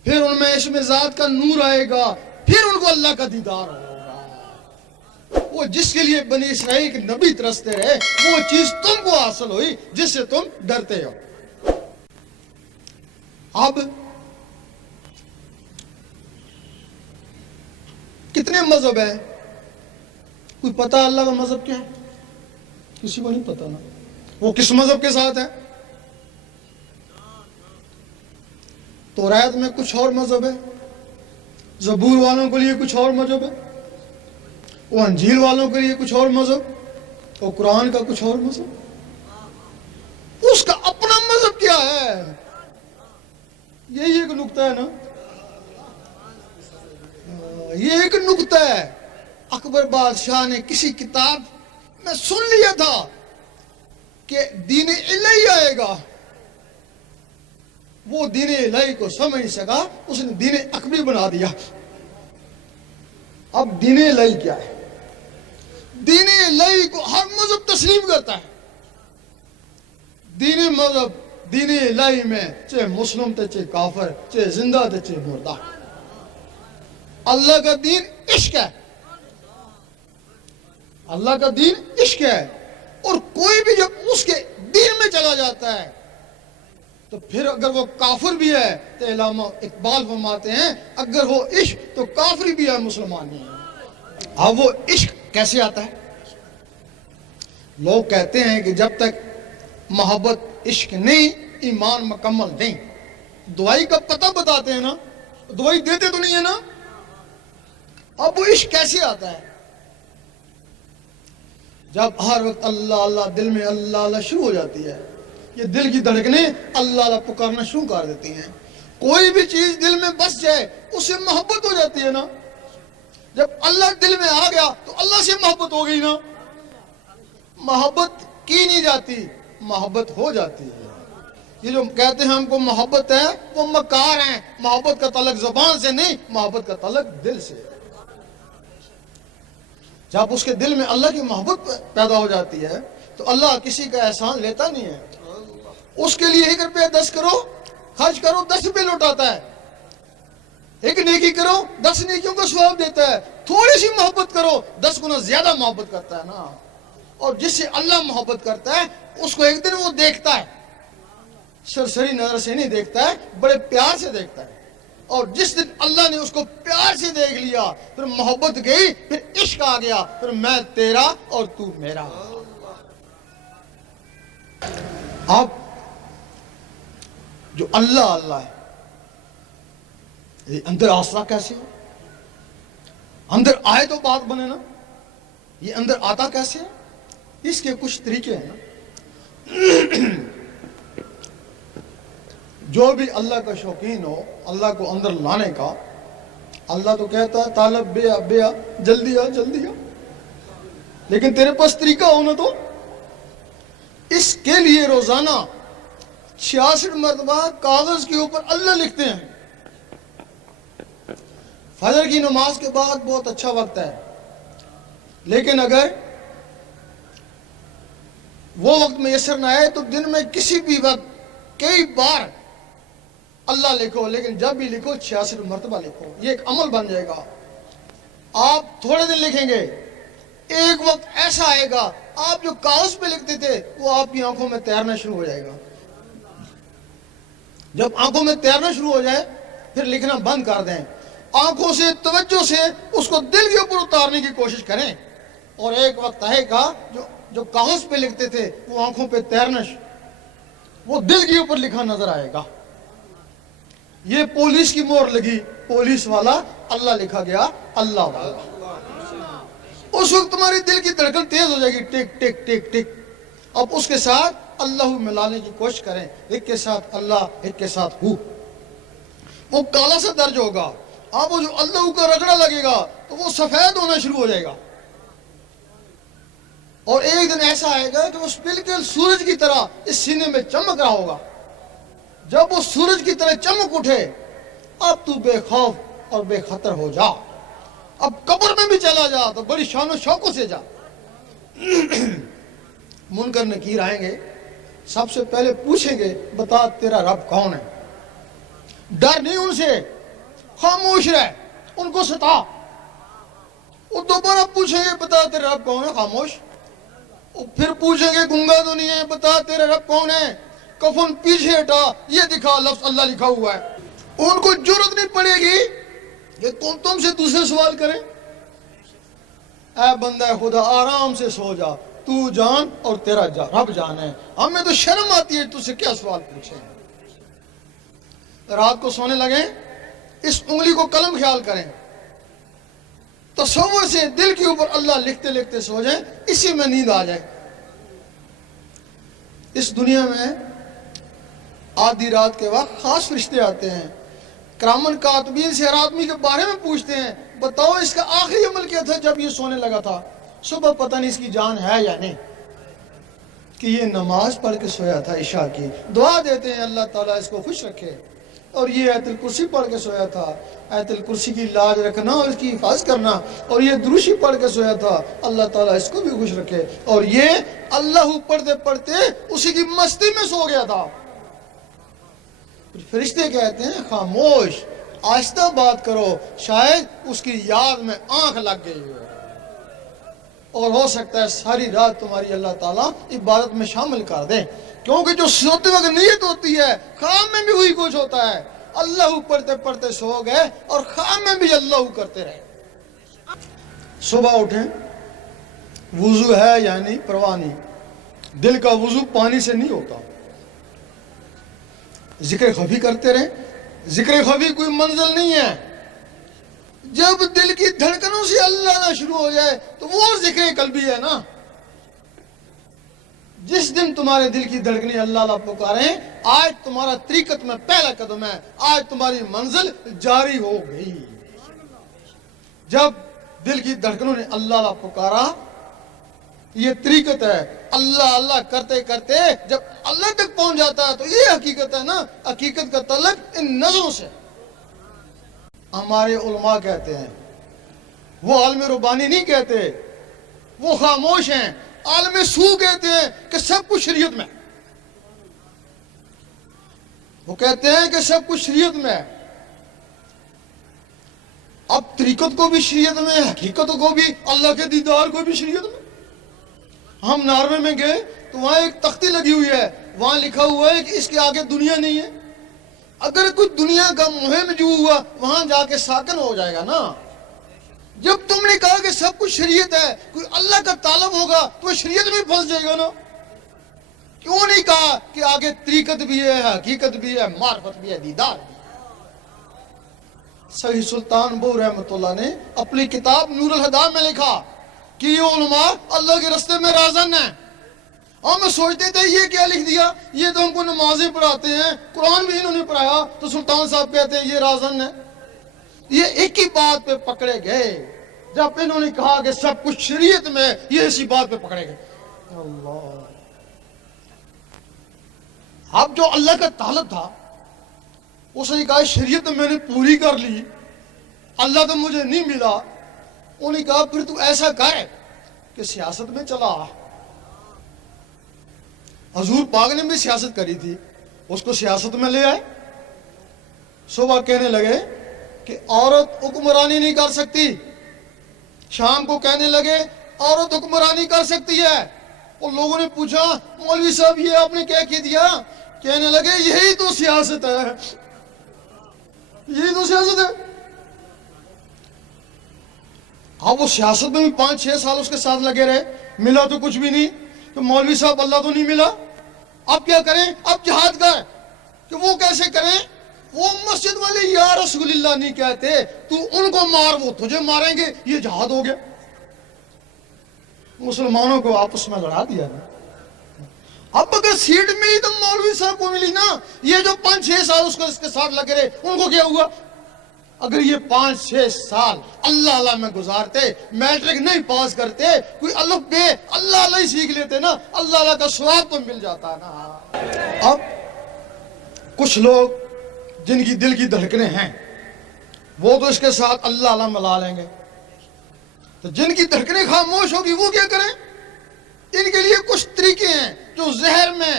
پھر ان میں اس میں ذات کا نور آئے گا, پھر ان کو اللہ کا دیدار ہوگا. وہ جس کے لیے بنی اسرائیل کے نبی ترستے رہے وہ چیز تم کو حاصل ہوئی جس سے تم ڈرتے ہو. اب کتنے مذہب ہیں؟ کوئی پتہ اللہ کا مذہب کیا ہے؟ کسی کو نہیں پتہ نا. وہ کس مذہب کے ساتھ ہے؟ تورات میں کچھ اور مذہب ہے, زبور والوں کے لیے کچھ اور مذہب ہے, وہ انجیل والوں کے لیے کچھ اور مذہب, اور قرآن کا کچھ اور مذہب. اس کا اپنا مذہب کیا ہے؟ یہی ایک نقطہ ہے نا, یہ ایک نقطہ ہے. اکبر بادشاہ نے کسی کتاب میں سن لیا تھا کہ دین الہی آئے گا, وہ دین الہی کو سمجھ نہیں سکا, اس نے دین اکبری بنا دیا. اب دین الہی کیا ہے؟ دین الہی کو ہر مذہب تسلیم کرتا ہے. دین الہی میں چاہے مسلم تھے چاہے کافر, چاہے زندہ تھے چاہے مردہ, اللہ کا دین عشق ہے. اللہ کا دین عشق ہے, اور کوئی بھی جب اس کے دین میں چلا جاتا ہے تو پھر اگر وہ کافر بھی ہے تو علامہ اقبال فرماتے ہیں اگر وہ عشق تو کافر بھی ہے مسلمان نہیں ہے۔ اب وہ عشق کیسے آتا ہے؟ لوگ کہتے ہیں کہ جب تک محبت عشق نہیں ایمان مکمل نہیں۔ دوائی کا پتہ بتاتے ہیں نا، دوائی دیتے تو نہیں ہے نا۔ اب وہ عشق کیسے آتا ہے؟ جب ہر وقت اللہ اللہ دل میں اللہ اللہ شروع ہو جاتی ہے، یہ دل کی دھڑکنیں اللہ اللہ پکارنا شروع کر دیتی ہیں۔ کوئی بھی چیز دل میں بس جائے اس سے محبت ہو جاتی ہے نا۔ جب اللہ دل میں آ گیا تو اللہ سے محبت ہو گئی نا۔ محبت کی نہیں جاتی، محبت ہو جاتی ہے۔ یہ جو کہتے ہیں ہم کو محبت ہے وہ مکار ہیں۔ محبت کا تعلق زبان سے نہیں، محبت کا تعلق دل سے۔ جب اس کے دل میں اللہ کی محبت پیدا ہو جاتی ہے تو اللہ کسی کا احسان لیتا نہیں ہے۔ اس کے لیے 1 روپیہ 10 کرو خرچ کرو 10 روپے لوٹاتا ہے۔ ایک نیکی کرو 10 نیکیوں کا ثواب دیتا ہے۔ تھوڑی سی محبت کرو 10 گنا زیادہ محبت کرتا ہے نا۔ اور جس سے اللہ محبت کرتا ہے اس کو ایک دن وہ دیکھتا ہے، سرسری نظر سے نہیں دیکھتا ہے، بڑے پیار سے دیکھتا ہے۔ اور جس دن اللہ نے اس کو پیار سے دیکھ لیا پھر محبت گئی، پھر عشق آ گیا، پھر میں تیرا اور تو میرا۔ اب جو اللہ اللہ ہے یہ اندر آسرا کیسے ہے؟ اندر آئے تو بات بنے نا۔ یہ اندر آتا کیسے ہے؟ اس کے کچھ طریقے ہیں نا۔ جو بھی اللہ کا شوقین ہو اللہ کو اندر لانے کا، اللہ تو کہتا ہے طالب بے آ بے آ، جلدی آ جلدی آ، لیکن تیرے پاس طریقہ ہونا تو۔ اس کے لیے روزانہ 66 مرتبہ کاغذ کے اوپر اللہ لکھتے ہیں۔ فجر کی نماز کے بعد بہت اچھا وقت ہے، لیکن اگر وہ وقت میسر نہ آئے تو دن میں کسی بھی وقت کئی بار اللہ لکھو، لیکن جب بھی لکھو 66 مرتبہ لکھو۔ یہ ایک عمل بن جائے گا۔ آپ تھوڑے دن لکھیں گے، ایک وقت ایسا آئے گا آپ جو کاغذ پہ لکھتے تھے وہ آپ کی آنکھوں میں تیرنا شروع ہو جائے گا۔ جب آنکھوں میں تیرنا شروع ہو جائے پھر لکھنا بند کر دیں۔ آنکھوں سے توجہ سے اس کو دل کے اوپر اتارنے کی کوشش کریں، اور ایک وقت آئے گا جو کاغذ پہ لکھتے تھے وہ آنکھوں پہ تیرنا، وہ دل کے اوپر لکھا نظر آئے گا۔ یہ پولیس کی مہر لگی، پولیس والا اللہ لکھا گیا اللہ والا۔ اس وقت تمہاری دل کی دھڑکن تیز ہو جائے گی، ٹک ٹک ٹک ٹک۔ اب اس کے ساتھ اللہ ملانے کی کوشش کریں، ایک کے ساتھ اللہ ایک کے ساتھ ہو، وہ کالا سا درج ہوگا۔ اب وہ جو اللہ کا رگڑا لگے گا تو وہ سفید ہونا شروع ہو جائے گا، اور ایک دن ایسا آئے گا کہ وہ بالکل سورج کی طرح اس سینے میں چمک رہا ہوگا۔ جب وہ سورج کی طرح چمک اٹھے اب تو بے خوف اور بے خطر ہو جا۔ اب قبر میں بھی چلا جا تو بڑی شان و شوقوں سے جا۔ منکر نکیر آئیں گے، سب سے پہلے پوچھیں گے بتا تیرا رب کون ہے؟ ڈر نہیں ان سے، خاموش رہ، ان کو ستا۔ وہ دوبارہ پوچھیں گے بتا تیرا رب کون ہے، خاموش۔ پھر پوچھیں گے گنگا تو نہیں ہے، بتا تیرا رب کون ہے، کفن پیچھے ہٹا، یہ دکھا لفظ اللہ لکھا ہوا ہے۔ ان کو جرت نہیں پڑے گی کہ تم سے دوسرے سوال کریں۔ اے بندہ خدا آرام سے سو جا، تو جان اور تیرا رب جان ہے، ہمیں تو شرم آتی ہے تجھ سے کیا سوال پوچھیں۔ رات کو سونے لگیں اس انگلی کو قلم خیال کریں، تصور سے دل کے اوپر اللہ لکھتے لکھتے سو جائیں، اسی میں نیند آ جائے۔ اس دنیا میں آدھی رات کے وقت خاص فرشتے آتے ہیں، کرامن کاتبین سے ہر آدمی کے بارے میں پوچھتے ہیں بتاؤ اس کا آخری عمل کیا تھا جب یہ سونے لگا تھا، صبح پتہ نہیں اس کی جان ہے یا نہیں، کہ یہ نماز پڑھ کے سویا تھا عشاء کی۔ دعا دیتے ہیں اللہ تعالیٰ اس کو خوش رکھے، اور یہ آیت الکرسی پڑھ کے سویا تھا، آیت الکرسی کی لاج رکھنا اور اس کی حفاظت کرنا، اور یہ دروشی پڑھ کے سویا تھا، اللہ تعالیٰ اس کو بھی خوش رکھے، اور یہ اللہ پڑھتے پڑھتے اسی کی مستی میں سو گیا تھا۔ فرشتے کہتے ہیں خاموش، آہستہ بات کرو، شاید اس کی یاد میں آنکھ لگ گئی ہو۔ اور ہو سکتا ہے ساری رات تمہاری اللہ تعالیٰ عبادت میں شامل کر دے، کیونکہ جو سوتے وقت نیت ہوتی ہے خواب میں بھی وہی کچھ ہوتا ہے، اللہ پڑھتے پڑھتے سو گئے اور خواب میں بھی اللہ کرتے رہے۔ صبح اٹھیں، وضو ہے یا نہیں پرواہ نہیں، دل کا وضو پانی سے نہیں ہوتا، ذکر خفی کرتے رہیں۔ ذکر خفی کوئی منزل نہیں ہے، جب دل کی دھڑکنوں سے اللہ نہ شروع ہو جائے تو وہ ذکر قلبی ہے نا۔ جس دن تمہارے دل کی دھڑکنیں اللہ اللہ پکاریں، آج تمہارا طریقت میں پہلا قدم ہے، آج تمہاری منزل جاری ہو گئی۔ جب دل کی دھڑکنوں نے اللہ اللہ پکارا، یہ طریقت ہے، اللہ اللہ کرتے کرتے جب اللہ تک پہنچ جاتا ہے تو یہ حقیقت ہے نا۔ حقیقت کا تعلق ان نظروں سے۔ ہمارے علماء کہتے ہیں، وہ عالم ربانی نہیں کہتے، وہ خاموش ہیں، عالم سو کہتے ہیں کہ سب کچھ شریعت میں، وہ کہتے ہیں کہ سب کچھ شریعت میں ہے۔ اب طریقت کو بھی شریعت میں، حقیقت کو بھی، اللہ کے دیدار کو بھی شریعت میں۔ ہم ناروے میں گئے تو وہاں ایک تختی لگی ہوئی ہے، وہاں لکھا ہوا ہے کہ اس کے آگے دنیا نہیں ہے۔ اگر کوئی دنیا کا مہم جو ہوا وہاں جا کے ساکن ہو جائے گا نا۔ جب تم نے کہا کہ سب کچھ شریعت ہے، کوئی اللہ کا طالب ہوگا تو وہ شریعت میں پھنس جائے گا نا۔ کیوں نہیں کہا کہ آگے طریقت بھی ہے، حقیقت بھی ہے، معرفت بھی ہے، دیدار بھی ہے۔ سید سلطان بو رحمۃ اللہ نے اپنی کتاب نور الہدی میں لکھا کہ یہ علماء اللہ کے راستے میں رازن ہیں۔ ہم سوچتے تھے یہ کیا لکھ دیا، یہ تو ہم کو نمازیں پڑھاتے ہیں، قرآن بھی انہوں نے پڑھایا، تو سلطان صاحب کہتے ہیں یہ رازن ہے۔ یہ ایک ہی بات پہ پکڑے گئے، جب انہوں نے کہا کہ سب کچھ شریعت میں، یہ اسی بات پہ پکڑے گئے۔ اللہ، اب جو اللہ کا طالب تھا اس نے کہا شریعت میں نے پوری کر لی، اللہ تو مجھے نہیں ملا۔ انہوں نے کہا پھر تو ایسا کر کہ سیاست میں چلا۔ حضور پاک نے بھی سیاست کری تھی، اس کو سیاست میں لے آئے۔ صبح کہنے لگے کہ عورت حکمرانی نہیں کر سکتی، شام کو کہنے لگے عورت حکمرانی کر سکتی ہے۔ اور لوگوں نے پوچھا مولوی صاحب یہ آپ نے کیا کہہ دیا؟ کہنے لگے یہی تو سیاست ہے، یہی تو سیاست ہے۔ اب وہ سیاست میں بھی 5-6 سال اس کے ساتھ لگے رہے، ملا تو کچھ بھی نہیں۔ تو مولوی صاحب اللہ تو نہیں ملا، اب کیا کریں؟ اب جہاد کا ہے کہ وہ کیسے کریں؟ وہ مسجد والے یا رسول اللہ نہیں کہتے، تو ان کو مار، وہ تجھے ماریں گے، یہ جہاد ہو گیا۔ مسلمانوں کو آپس میں لڑا دیا نا۔ اب اگر سیٹ ملی تو مولوی صاحب کو ملی نا، یہ جو 5-6 سال اس کے ساتھ لگے رہے ان کو کیا ہوا؟ اگر یہ 5-6 سال اللہ اللہ میں گزارتے، میٹرک نہیں پاس کرتے، کوئی الف بے اللہ اللہ ہی سیکھ لیتے نا، اللہ اللہ کا ثواب تو مل جاتا نا۔ اب کچھ لوگ جن کی دل کی دھڑکنیں ہیں وہ تو اس کے ساتھ اللہ اللہ ملا لیں گے، تو جن کی دھڑکنیں خاموش ہوگی وہ کیا کریں؟ ان کے لیے کچھ طریقے ہیں جو زہر میں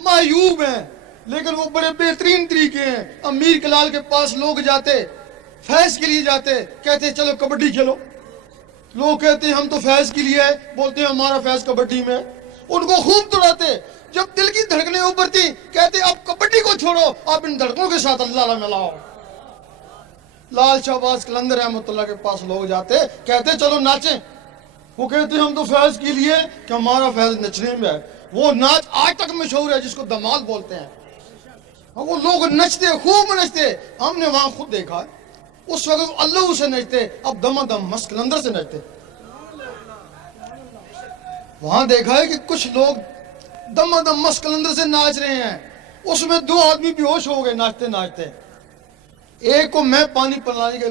معیوب ہیں، لیکن وہ بڑے بہترین طریقے ہیں۔ امیر کلال کے پاس لوگ جاتے، فیض کے لیے جاتے، کہتے چلو کبڈی کھیلو۔ لوگ کہتے ہیں ہم تو فیض کے لیے ہے، بولتے ہیں ہمارا فیض کبڈی میں۔ ان کو خوب دوڑاتے، جب دل کی دھڑکنیں ابھرتی کہتے اب کبڈی کو چھوڑو، اب ان دھڑکنوں کے ساتھ اللہ اللہ ملاؤ۔ لال شہباز قلندر رحمۃ اللہ کے پاس لوگ جاتے، کہتے چلو ناچیں۔ وہ کہتے ہیں ہم تو فیض کے لیے کہ ہمارا فیض نچنے میں ہے۔ وہ ناچ آج تک مشہور ہے جس کو دمال بولتے ہیں۔ وہ لوگ نچتے، خوب نچتے، ہم نے وہاں خود دیکھا ہے۔ اس وقت اللہ سے نچتے، اب دم دم مست قلندر سے نچتے۔ وہاں دیکھا ہے کہ کچھ لوگ دم دم مست قلندر سے ناچ رہے ہیں، اس میں 2 آدمی بے ہوش ہو گئے ناچتے ناچتے۔ ایک کو میں پانی پلانے کے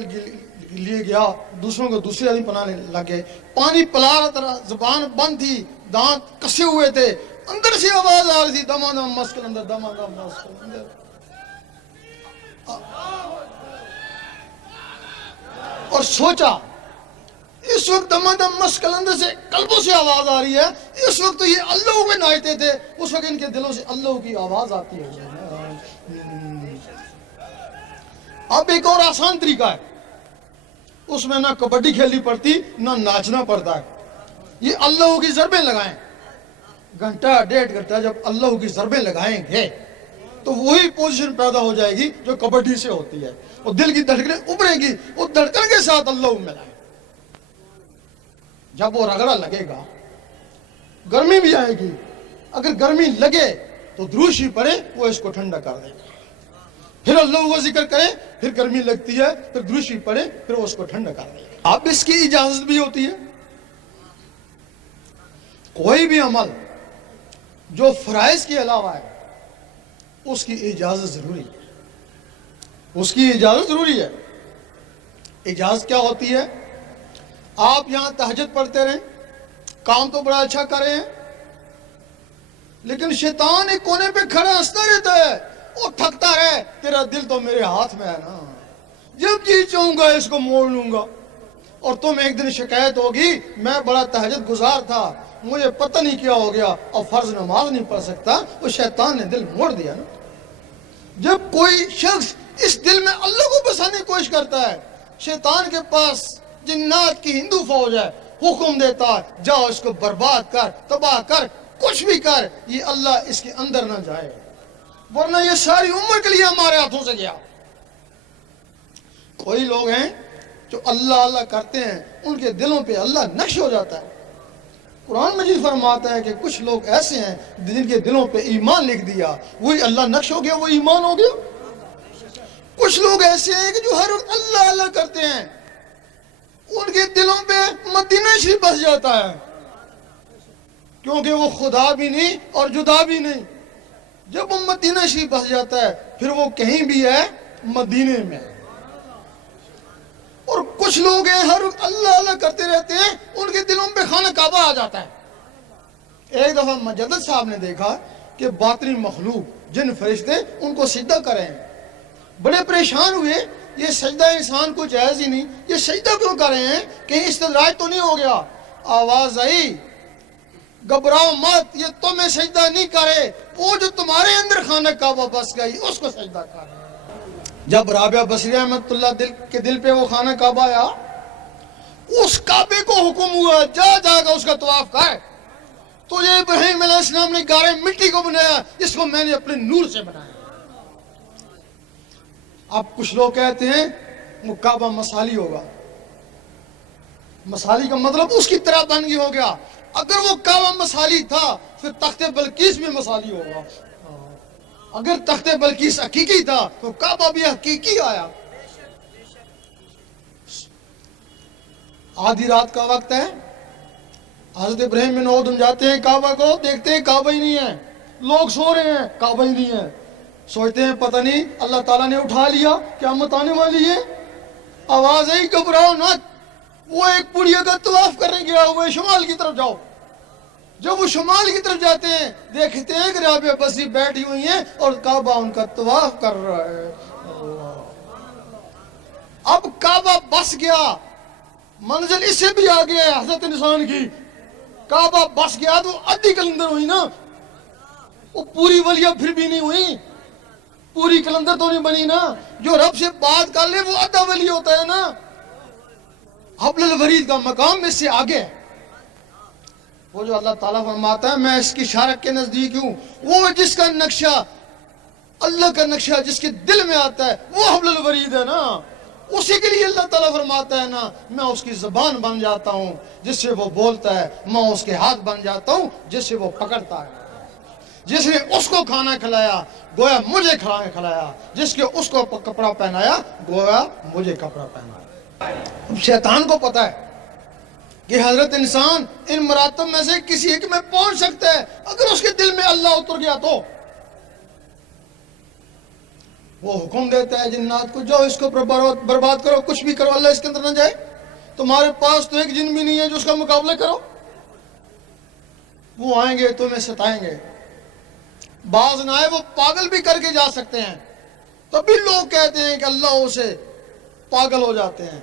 لیے گیا، دوسروں کو دوسرے آدمی پلانے لگے، پانی پلا رہا تھا، زبان بند تھی، دانت کسے ہوئے تھے، اندر سے آواز آ رہی تھی دم دم مست قلندر، دم دم مست قلندر۔ اور سوچا اس وقت دم دم مست قلندر سے قلبوں سے آواز آ رہی ہے، اس وقت تو یہ اللہ پہ ناچتے تھے، اس وقت ان کے دلوں سے اللہ کی آواز آتی ہے۔ اب ایک اور آسان طریقہ ہے، اس میں نہ کبڈی کھیلنی پڑتی نہ ناچنا پڑتا ہے۔ یہ اللہ کی ضربیں لگائیں، گھنٹہ 1.5 گھنٹہ جب اللہ کی ضربیں لگائیں گے تو وہی پوزیشن پیدا ہو جائے گی جو کبڈی سے ہوتی ہے، اور دل کی دھڑکنیں ابھریں گی، وہ دھڑکن کے ساتھ اللہ ملائیں۔ جب وہ رگڑا لگے گا گرمی بھی آئے گی، اگر گرمی لگے تو دروشی پڑے وہ اس کو ٹھنڈا کر دے گا، پھر اللہ کا ذکر کرے پھر گرمی لگتی ہے، پھر دروشی پڑے پھر وہ اس کو ٹھنڈا کر دے گا۔ اب اس کی اجازت بھی ہوتی ہے، کوئی بھی عمل جو فرائض کے علاوہ ہے اس کی اجازت ضروری ہے، اس کی اجازت ضروری ہے۔ اجازت کیا ہوتی ہے؟ آپ یہاں تہجد پڑھتے رہیں، کام تو بڑا اچھا کر رہے ہیں، لیکن شیطان ایک کونے پہ کھڑا ہنستا رہتا ہے، وہ تھکتا رہے، تیرا دل تو میرے ہاتھ میں ہے نا، جب جی چاہوں گا اس کو موڑ لوں گا۔ اور تم ایک دن شکایت ہوگی میں بڑا تہجد گزار تھا، مجھے پتہ نہیں کیا ہو گیا، اور فرض نماز نہیں پڑھ سکتا، وہ شیطان نے دل موڑ دیا نا۔ جب کوئی شخص اس دل میں اللہ کو بسانے کی کوشش کرتا ہے، شیطان کے پاس جنات کی ہندو فوج ہے، حکم دیتا ہے جاؤ اس کو برباد کر، تباہ کر، کچھ بھی کر، یہ اللہ اس کے اندر نہ جائے، ورنہ یہ ساری عمر کے لیے ہمارے ہاتھوں سے گیا۔ کوئی لوگ ہیں جو اللہ اللہ کرتے ہیں، ان کے دلوں پہ اللہ نقش ہو جاتا ہے۔ قرآن مجید فرماتا ہے کہ کچھ لوگ ایسے ہیں جن کے دلوں پہ ایمان لکھ دیا، وہی اللہ نقش ہو گیا، وہ ایمان ہو گیا۔ کچھ لوگ ایسے ہیں کہ جو ہر وقت اللہ اللہ کرتے ہیں، ان کے دلوں پہ مدینہ شریف بس جاتا ہے، کیونکہ وہ خدا بھی نہیں اور جدا بھی نہیں۔ جب وہ مدینہ شریف بس جاتا ہے پھر وہ کہیں بھی ہے مدینے میں۔ اور کچھ لوگ ہیں ہر وقت اللہ اللہ کرتے رہتے ہیں، ان کے دلوں پہ خانہ کعبہ آ جاتا ہے۔ ایک دفعہ مجدد صاحب نے دیکھا کہ باطنی مخلوق جن فرشتے ان کو سجدہ کریں، بڑے پریشان ہوئے، یہ سجدہ انسان کو جائز ہی نہیں، یہ سجدہ کیوں کر رہے ہیں، کہیں استدراج تو نہیں ہو گیا؟ آواز آئی گھبراؤ مت، یہ تمہیں سجدہ نہیں کرے، وہ جو تمہارے اندر خانہ کعبہ بس گئی اس کو سجدہ کرے۔ جب رابعہ بصری رحمۃ اللہ کے دل پہ وہ خانہ کعبہ آیا، اس کعبے کو حکم ہوا جا جا کر اس کا طواف کر، تو یہ ابراہیم علیہ السلام نے گارے مٹی کو بنایا، اس کو میں نے اپنے نور سے بنایا۔ اب کچھ لوگ کہتے ہیں وہ کعبہ مسالی ہوگا، مسالی کا مطلب اس کی طرح بن گئی ہو گیا۔ اگر وہ کعبہ مسالی تھا پھر تخت بلقیس بھی مسالی ہوگا، اگر تخت بلقیس حقیقی تھا تو کعبہ بھی حقیقی آیا۔ آدھی رات کا وقت ہے، حضرت ابراہیم بن ادم جاتے ہیں کعبہ کو، دیکھتے ہیں کعبہ ہی نہیں ہے، لوگ سو رہے ہیں کعبہ ہی نہیں ہے، سوچتے ہیں پتہ نہیں اللہ تعالیٰ نے اٹھا لیا، قیامت آنے والی ہے۔ آواز آئی گھبراؤ نہ، وہ ایک پڑیا کا طواف کرنے گیا ہوئے، شمال کی طرف جاؤ۔ جب وہ شمال کی طرف جاتے ہیں دیکھتے ہیں کہ رابعہ بصری بیٹھی ہوئی ہیں اور کعبہ ان کا طواف کر رہا ہے۔ اب کعبہ بس گیا، منزل اس سے بھی آگے ہے حضرت انسان کی، کعبہ بس گیا تو آدھی کلندر ہوئی نا، وہ پوری ولیہ پھر بھی نہیں ہوئی، پوری کلندر تو نہیں بنی نا۔ جو رب سے بات کر لے وہ آدھا ولی ہوتا ہے نا۔ حبل الورید کا مقام اس سے آگے ہے، وہ جو اللہ تعالیٰ فرماتا ہے میں اس کی شارک کے نزدیک ہوں، وہ جس کا نقشہ اللہ کا نقشہ جس کے دل میں آتا ہے وہ حبل الورید ہے نا، اسی کے لیے اللہ تعالیٰ فرماتا ہے نا میں اس کی زبان بن جاتا ہوں جس سے وہ بولتا ہے، میں اس کے ہاتھ بن جاتا ہوں جس سے وہ پکڑتا ہے۔ جس نے اس کو کھانا کھلایا گویا مجھے کھانا کھلایا، جس کے اس کو کپڑا پہنایا گویا مجھے کپڑا پہنایا۔ اب شیطان کو پتا ہے کہ حضرت انسان ان مراتب میں سے کسی ایک میں پہنچ سکتا ہے، اگر اس کے دل میں اللہ اتر گیا تو وہ حکم دیتا ہے جنات کو جاؤ اس کو برباد کرو، کچھ بھی کرو، اللہ اس کے اندر نہ جائے۔ تمہارے پاس تو ایک جن بھی نہیں ہے جو اس کا مقابلہ کرو، وہ آئیں گے تمہیں ستائیں گے، بعض نہ آئے وہ پاگل بھی کر کے جا سکتے ہیں، تبھی لوگ کہتے ہیں کہ اللہ اسے پاگل ہو جاتے ہیں۔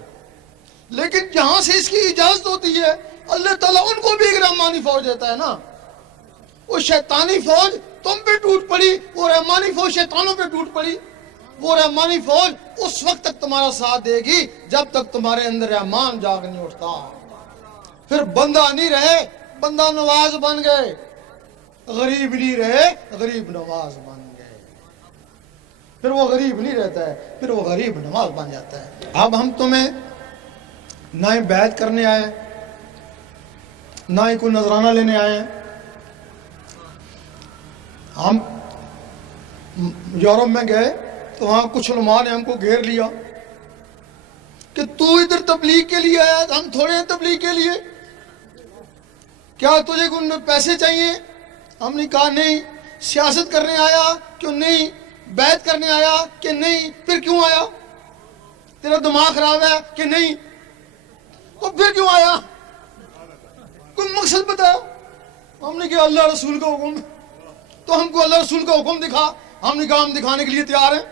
لیکن جہاں سے اس کی اجازت ہوتی ہے اللہ تعالیٰ ان کو بھی ایک رحمانی فوج دیتا ہے نا۔ وہ شیطانی فوج تم پہ ٹوٹ پڑی، وہ رحمانی فوج شیطانوں پہ ٹوٹ پڑی۔ وہ رحمانی فوج اس وقت تک تمہارا ساتھ دے گی جب تک تمہارے اندر رحمان جاگ نہیں اٹھتا۔ پھر بندہ نہیں رہے بندہ نواز بن گئے، غریب نہیں رہے غریب نواز بن گئے، پھر وہ غریب نہیں رہتا ہے پھر وہ غریب نواز بن جاتا ہے۔ اب ہم تمہیں نہ ہی بیعت کرنے آئے نہ ہی کوئی نذرانہ لینے آئے ہیں۔ ہم یورپ میں گئے تو وہاں کچھ علماء نے ہم کو گھیر لیا کہ تو ادھر تبلیغ کے لیے آیا، ہم تھوڑے ہیں تبلیغ کے لیے، کیا تجھے کوئی پیسے چاہیے؟ ہم نے کہا نہیں۔ سیاست کرنے آیا کیوں نہیں؟ بیعت کرنے آیا کہ نہیں؟ پھر کیوں آیا؟ تیرا دماغ خراب ہے کہ نہیں؟ اور پھر کیوں آیا؟ کوئی مقصد بتا۔ ہم نے کہا اللہ رسول کا حکم، تو ہم کو اللہ رسول کا حکم دکھا۔ ہم نے کہا ہم دکھانے کے لیے تیار ہیں،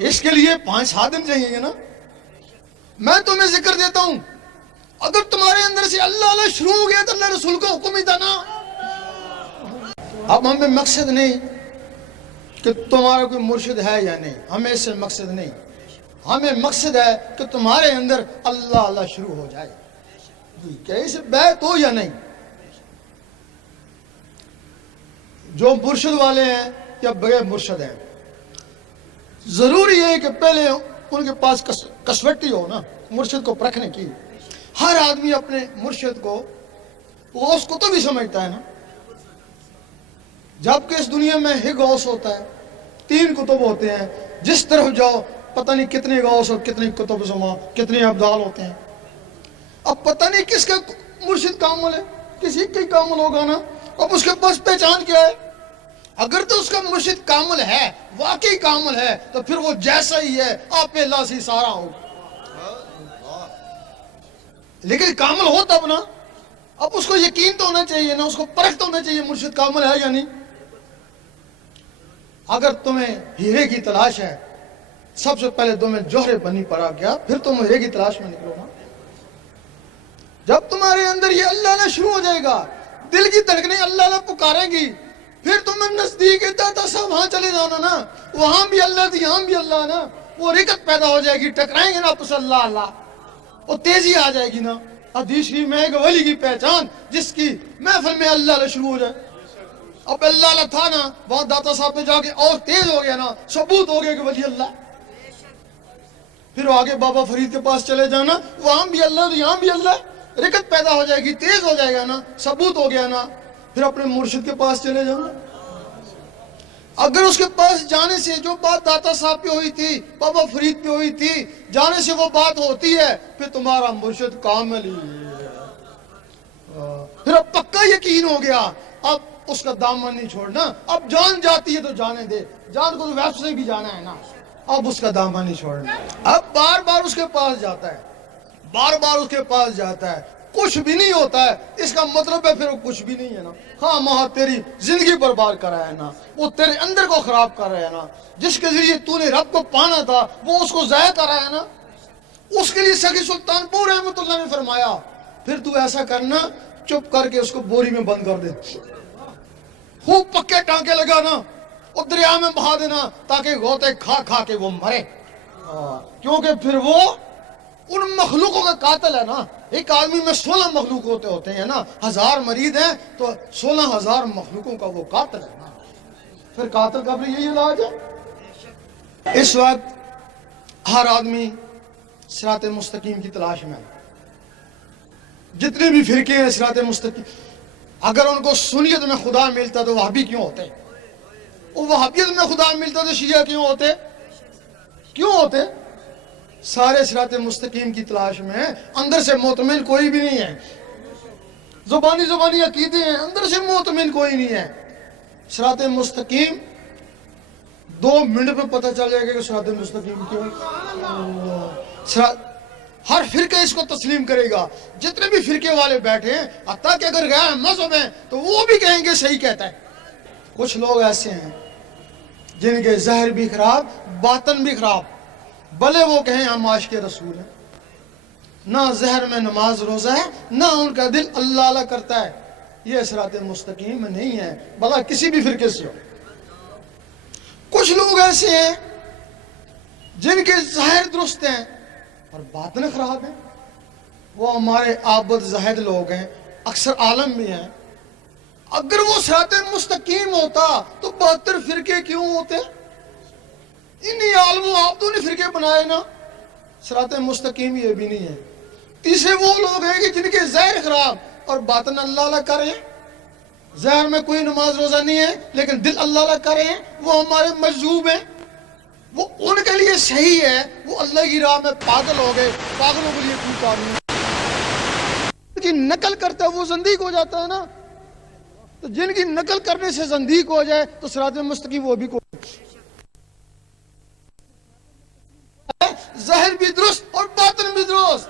اس کے لیے 5-7 دن چاہیے نا۔ میں تمہیں ذکر دیتا ہوں، اگر تمہارے اندر سے اللہ اللہ شروع ہو گیا تو اللہ رسول کا حکم ہی تھا نا۔ اب ہمیں مقصد نہیں کہ تمہارا کوئی مرشد ہے یا نہیں، ہمیں اس سے مقصد نہیں، ہمیں مقصد ہے کہ تمہارے اندر اللہ اللہ شروع ہو جائے، کہ اس بیعت ہو یا نہیں۔ جو مرشد والے ہیں یا بغیر مرشد ہیں، ضروری ہے کہ پہلے ان کے پاس کسوٹی ہو نا مرشد کو پرکھنے کی۔ ہر آدمی اپنے مرشد کو غوث کو تو بھی سمجھتا ہے نا، جبکہ اس دنیا میں ہی غوث ہوتا ہے، 3 کتب ہوتے ہیں، جس طرف جاؤ پتہ نہیں کتنے غوث اور کتنے کتب زمان کتنے ابدال ہوتے ہیں۔ اب پتہ نہیں کس کا مرشد کامل ہے، کسی کا کامل ہوگا نا۔ اب اس کے پاس پہچان کیا ہے؟ اگر تو اس کا مرشد کامل ہے، واقعی کامل ہے، تو پھر وہ جیسا ہی ہے آپ پہ اللہ سے سارا ہو، لیکن کامل ہو تب نا۔ اب اس کو یقین تو ہونا چاہیے نا، اس کو پرکھ تو ہونا چاہیے مرشد کامل ہے یا نہیں۔ اگر تمہیں ہیرے کی تلاش ہے، سب سے پہلے تمہیں جوہر بنی پڑا گیا، پھر تم ہیرے کی تلاش میں نکلو نا۔ جب تمہارے اندر یہ اللہ اللہ شروع ہو جائے گا، دل کی دھڑکنیں اللہ اللہ پکاریں گی، پھر تمہیں نزدیک داتا صاحب وہاں چلے جانا نا، وہاں بھی اللہ تھی یہاں بھی اللہ نا، وہ رکت پیدا ہو جائے گی، ٹکرائیں گے نا آپس اللہ اللہ، وہ تیزی آ جائے گی نا۔ حدیث شریف میں ایک ولی کی پہچان جس کی محفل میں اللہ اللہ شروع ہو جائے۔ اب اللہ اللہ تھا نا، وہاں داتا صاحب پہ جا کے اور تیز ہو گیا نا، ثبوت ہو گیا کہ ولی اللہ۔ پھر آگے بابا فرید کے پاس چلے جانا، وہاں بھی اللہ یہاں بھی اللہ، رکت پیدا ہو جائے گی، تیز ہو جائے گا نا، ثبوت ہو گیا نا۔ پھر اپنے مرشد کے پاس چلے جانا۔ اگر اس کے پاس جانے سے جو بات داتا صاحب پہ ہوئی تھی، بابا فرید پہ ہوئی تھی، جانے سے وہ بات ہوتی ہے، پھر تمہارا مرشد کامل ہی ہے۔ پھر اب پکا یقین ہو گیا، اب اس کا دامن نہیں چھوڑنا۔ اب جان جاتی ہے تو جانے دے، جان کو تو ویب سے بھی جانا ہے نا، اب اس کا دامن نہیں چھوڑنا۔ اب بار بار اس کے پاس جاتا ہے، بار بار اس کے پاس جاتا ہے، کچھ بھی نہیں ہوتا ہے، اس کا مطلب ہے پھر وہ کچھ بھی نہیں ہے نا۔ ہاں ماں تیری زندگی برباد کر رہا ہے نا، وہ تیرے اندر کو خراب کر رہا ہے نا، جس کے ذریعے تو نے رب کو پانا تھا وہ اس کو ضائع کر رہا ہے نا۔ اس کے لیے سخی سلطان پور رحمۃ اللہ نے فرمایا، پھر تو ایسا کرنا، چپ کر کے اس کو بوری میں بند کر دے، خوب پکے ٹانکے لگانا اور دریا میں بہا دینا تاکہ غوطے کھا کھا کے وہ مرے، کیونکہ پھر وہ ان مخلوقوں کا قاتل ہے نا۔ ایک آدمی میں 16 مخلوق ہوتے ہیں نا، 1000 مریض ہیں تو 16,000 مخلوقوں کا وہ قاتل ہے نا۔ پھر قاتل کا بھی یہی علاج ہے۔ اس وقت ہر آدمی صراط مستقیم کی تلاش میں، جتنے بھی فرقے ہیں صراط مستقیم، اگر ان کو سنیت میں خدا ملتا تو وہابی کیوں ہوتے؟ وہ وہابیت میں خدا ملتا تو شیعہ کیوں ہوتے؟ کیوں ہوتے؟ سارے صراط مستقیم کی تلاش میں، اندر سے مطمئن کوئی بھی نہیں ہے، زبانی عقیدے ہیں، اندر سے مطمئن کوئی نہیں ہے۔ صراط مستقیم 2 منٹ میں پتہ چل جائے گا کہ صراط مستقیم کیوں۔ ہر فرقہ اس کو تسلیم کرے گا، جتنے بھی فرقے والے بیٹھے ہیں، حتیٰ کہ اگر غیر مذہب ہیں تو وہ بھی کہیں گے صحیح کہتا ہے۔ کچھ لوگ ایسے ہیں جن کے ظاہر بھی خراب، باطن بھی خراب، بھلے وہ کہیں ہم عاشق رسول ہیں، نہ ظہر میں نماز روزہ ہے، نہ ان کا دل اللہ اللہ کرتا ہے، یہ صراط مستقیم نہیں ہے، بھلا کسی بھی فرقے سے ہو۔ کچھ لوگ ایسے ہیں جن کے ظاہر درست ہیں اور باطن خراب ہیں، وہ ہمارے عابد زاہد لوگ ہیں، اکثر عالم بھی ہیں. اگر وہ صراط مستقیم ہوتا تو 72 فرقے کیوں ہوتے؟ انہی عالموں عابدوں نے فرقے بنائے نا. صراط مستقیم یہ بھی نہیں ہے. تیسرے وہ لوگ ہیں کہ جن کے ظاہر خراب اور باطن اللہ اللہ کر رہے ہیں. ظاہر میں کوئی نماز روزہ نہیں ہے لیکن دل اللہ اللہ کر رہے ہیں، وہ ہمارے مجذوب ہیں. وہ ان کے لیے صحیح ہے، وہ اللہ کی راہ میں پاگل ہو گئے. پاگلوں کے لیے کوئی قانون کی نقل کرتا ہے وہ زندیق ہو جاتا ہے نا. تو جن کی نقل کرنے سے زندیق ہو جائے تو صراط مستقیم وہ بھی کوئی ظاہر بھی درست اور باطن بھی درست.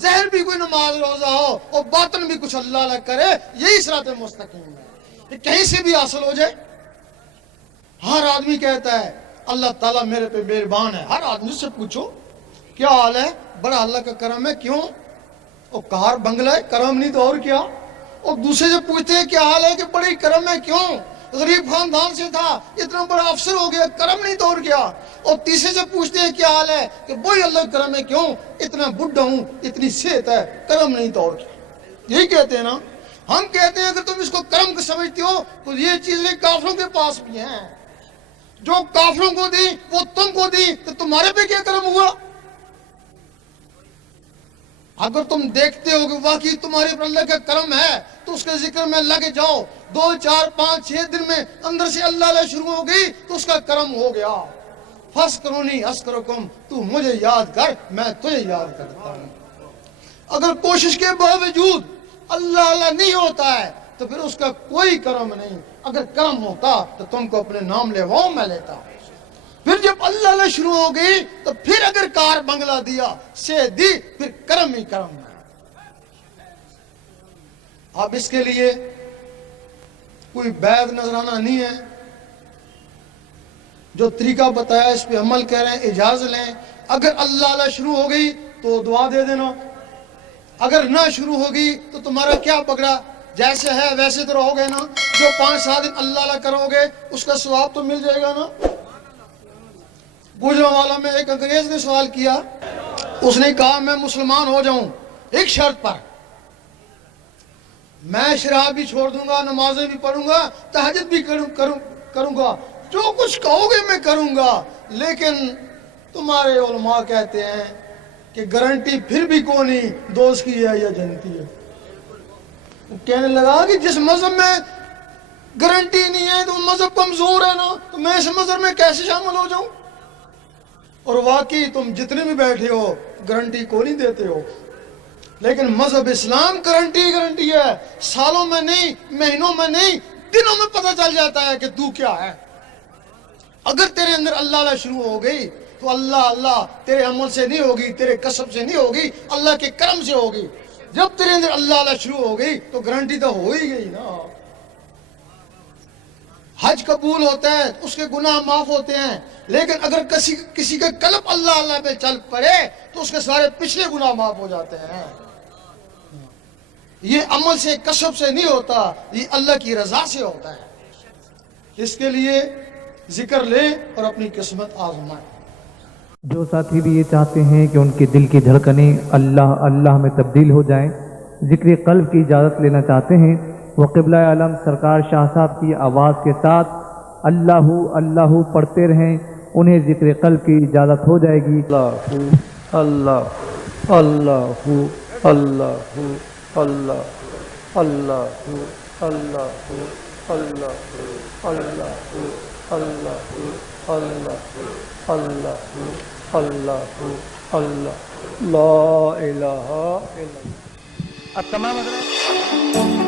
ظاہر بھی کوئی نماز روزہ ہو اور باطن بھی کچھ اللہ اللہ کرے، یہی صراط مستقیم ہے. یہ کہیں سے بھی حاصل ہو جائے. ہر آدمی کہتا ہے اللہ تعالیٰ میرے پہ مہربان ہے. ہر آدمی سے پوچھو کیا حال ہے، بڑا اللہ کا کرم ہے. کیوں؟ اور کار بنگلہ ہے، کرم نہیں تو اور کیا. اور دوسرے سے پوچھتے ہیں کیا حال ہے کہ بڑی کرم ہے. کیوں؟ غریب خاندان سے تھا، اتنا بڑا افسر ہو گیا، کرم نہیں تو اور کیا. اور تیسرے سے پوچھتے ہیں کیا حال ہے کہ وہی اللہ کرم ہے. کیوں؟ اتنا بڈھا ہوں، اتنی صحت ہے، کرم نہیں تو اور کیا. یہی کہتے ہیں نا. ہم کہتے ہیں اگر تم اس کو کرم کو سمجھتے ہو تو یہ چیزیں کافروں کے پاس بھی ہیں. جو کافروں کو دی وہ تم کو دی تو تمہارے پہ کیا کرم ہوا؟ اگر تم دیکھتے ہو کہ واقعی تمہارے پر اللہ کا کرم ہے تو اس کے ذکر میں لگ جاؤ. 2 4 5 6 دن میں اندر سے اللہ اللہ شروع ہو گئی تو اس کا کرم ہو گیا. فَاسْكُرُونِي أَذْكُرْكُمْ، تو مجھے یاد کر میں تجھے یاد کرتا ہوں. اگر کوشش کے باوجود اللہ اللہ نہیں ہوتا ہے تو پھر اس کا کوئی کرم نہیں. اگر کرم ہوتا تو تم کو اپنے نام لے میں لیتا. پھر جب اللہ اللہ شروع ہو گئی تو پھر اگر کار بنگلہ دیا سے دی پھر کرم ہی کرم ہے. اب اس کے لیے کوئی بیعت نذرانہ نہیں ہے. جو طریقہ بتایا اس پہ عمل کریں، اجازت لیں. اگر اللہ اللہ شروع ہو گئی تو دعا دے دینا. اگر نہ شروع ہوگی تو تمہارا کیا پکڑا، جیسے ہے ویسے تو رہو گے نا. جو 5 7 دن اللہ اللہ کرو گے اس کا ثواب تو مل جائے گا نا. گوجرانوالا میں ایک انگریز نے سوال کیا. اس نے کہا میں مسلمان ہو جاؤں ایک شرط پر، میں شراب بھی چھوڑ دوں گا، نمازیں بھی پڑھوں گا، تہجد بھی کروں گا، جو کچھ کہو گے میں کروں گا. لیکن تمہارے علماء کہتے ہیں کہ گارنٹی پھر بھی کونی دوست کی ہے یا جنتی ہے. وہ کہنے لگا کہ جس مذہب میں گارنٹی نہیں ہے تو مذہب کمزور ہے نا، تو میں اس مذہب میں کیسے شامل ہو جاؤں. اور واقعی تم جتنے بھی بیٹھے ہو گارنٹی کو نہیں دیتے ہو. لیکن مذہب اسلام گارنٹی ہے. سالوں میں نہیں، مہینوں میں نہیں، دنوں میں پتہ چل جاتا ہے کہ تو کیا ہے. اگر تیرے اندر اللہ اللہ شروع ہو گئی تو اللہ اللہ تیرے عمل سے نہیں ہوگی، تیرے کسب سے نہیں ہوگی، اللہ کے کرم سے ہوگی. جب تیرے اندر اللہ اللہ شروع ہو گئی تو گارنٹی تو ہو ہی گئی نا. حج قبول ہوتا ہے، اس کے گناہ معاف ہوتے ہیں. لیکن اگر کسی کا قلب اللہ اللہ پہ چل پڑے تو اس کے سارے پچھلے گناہ معاف ہو جاتے ہیں. یہ عمل سے کسب سے نہیں ہوتا، یہ اللہ کی رضا سے ہوتا ہے. اس کے لیے ذکر لے اور اپنی قسمت آزمائے. جو ساتھی بھی یہ چاہتے ہیں کہ ان کے دل کی دھڑکنیں اللہ اللہ میں تبدیل ہو جائیں، ذکر قلب کی اجازت لینا چاہتے ہیں، وہ قبلہ عالم سرکار شاہ صاحب کی آواز کے ساتھ اللہ اللہ پڑھتے رہیں، انہیں ذکر قلب کی اجازت ہو جائے گی. اللہ اللہ اللہ اللہ اللہ اللہ اللہ اللہ اللہ اللہ اللہ اللہ اللہ اللہ لا الہ الا اللہ. التمام حضرات.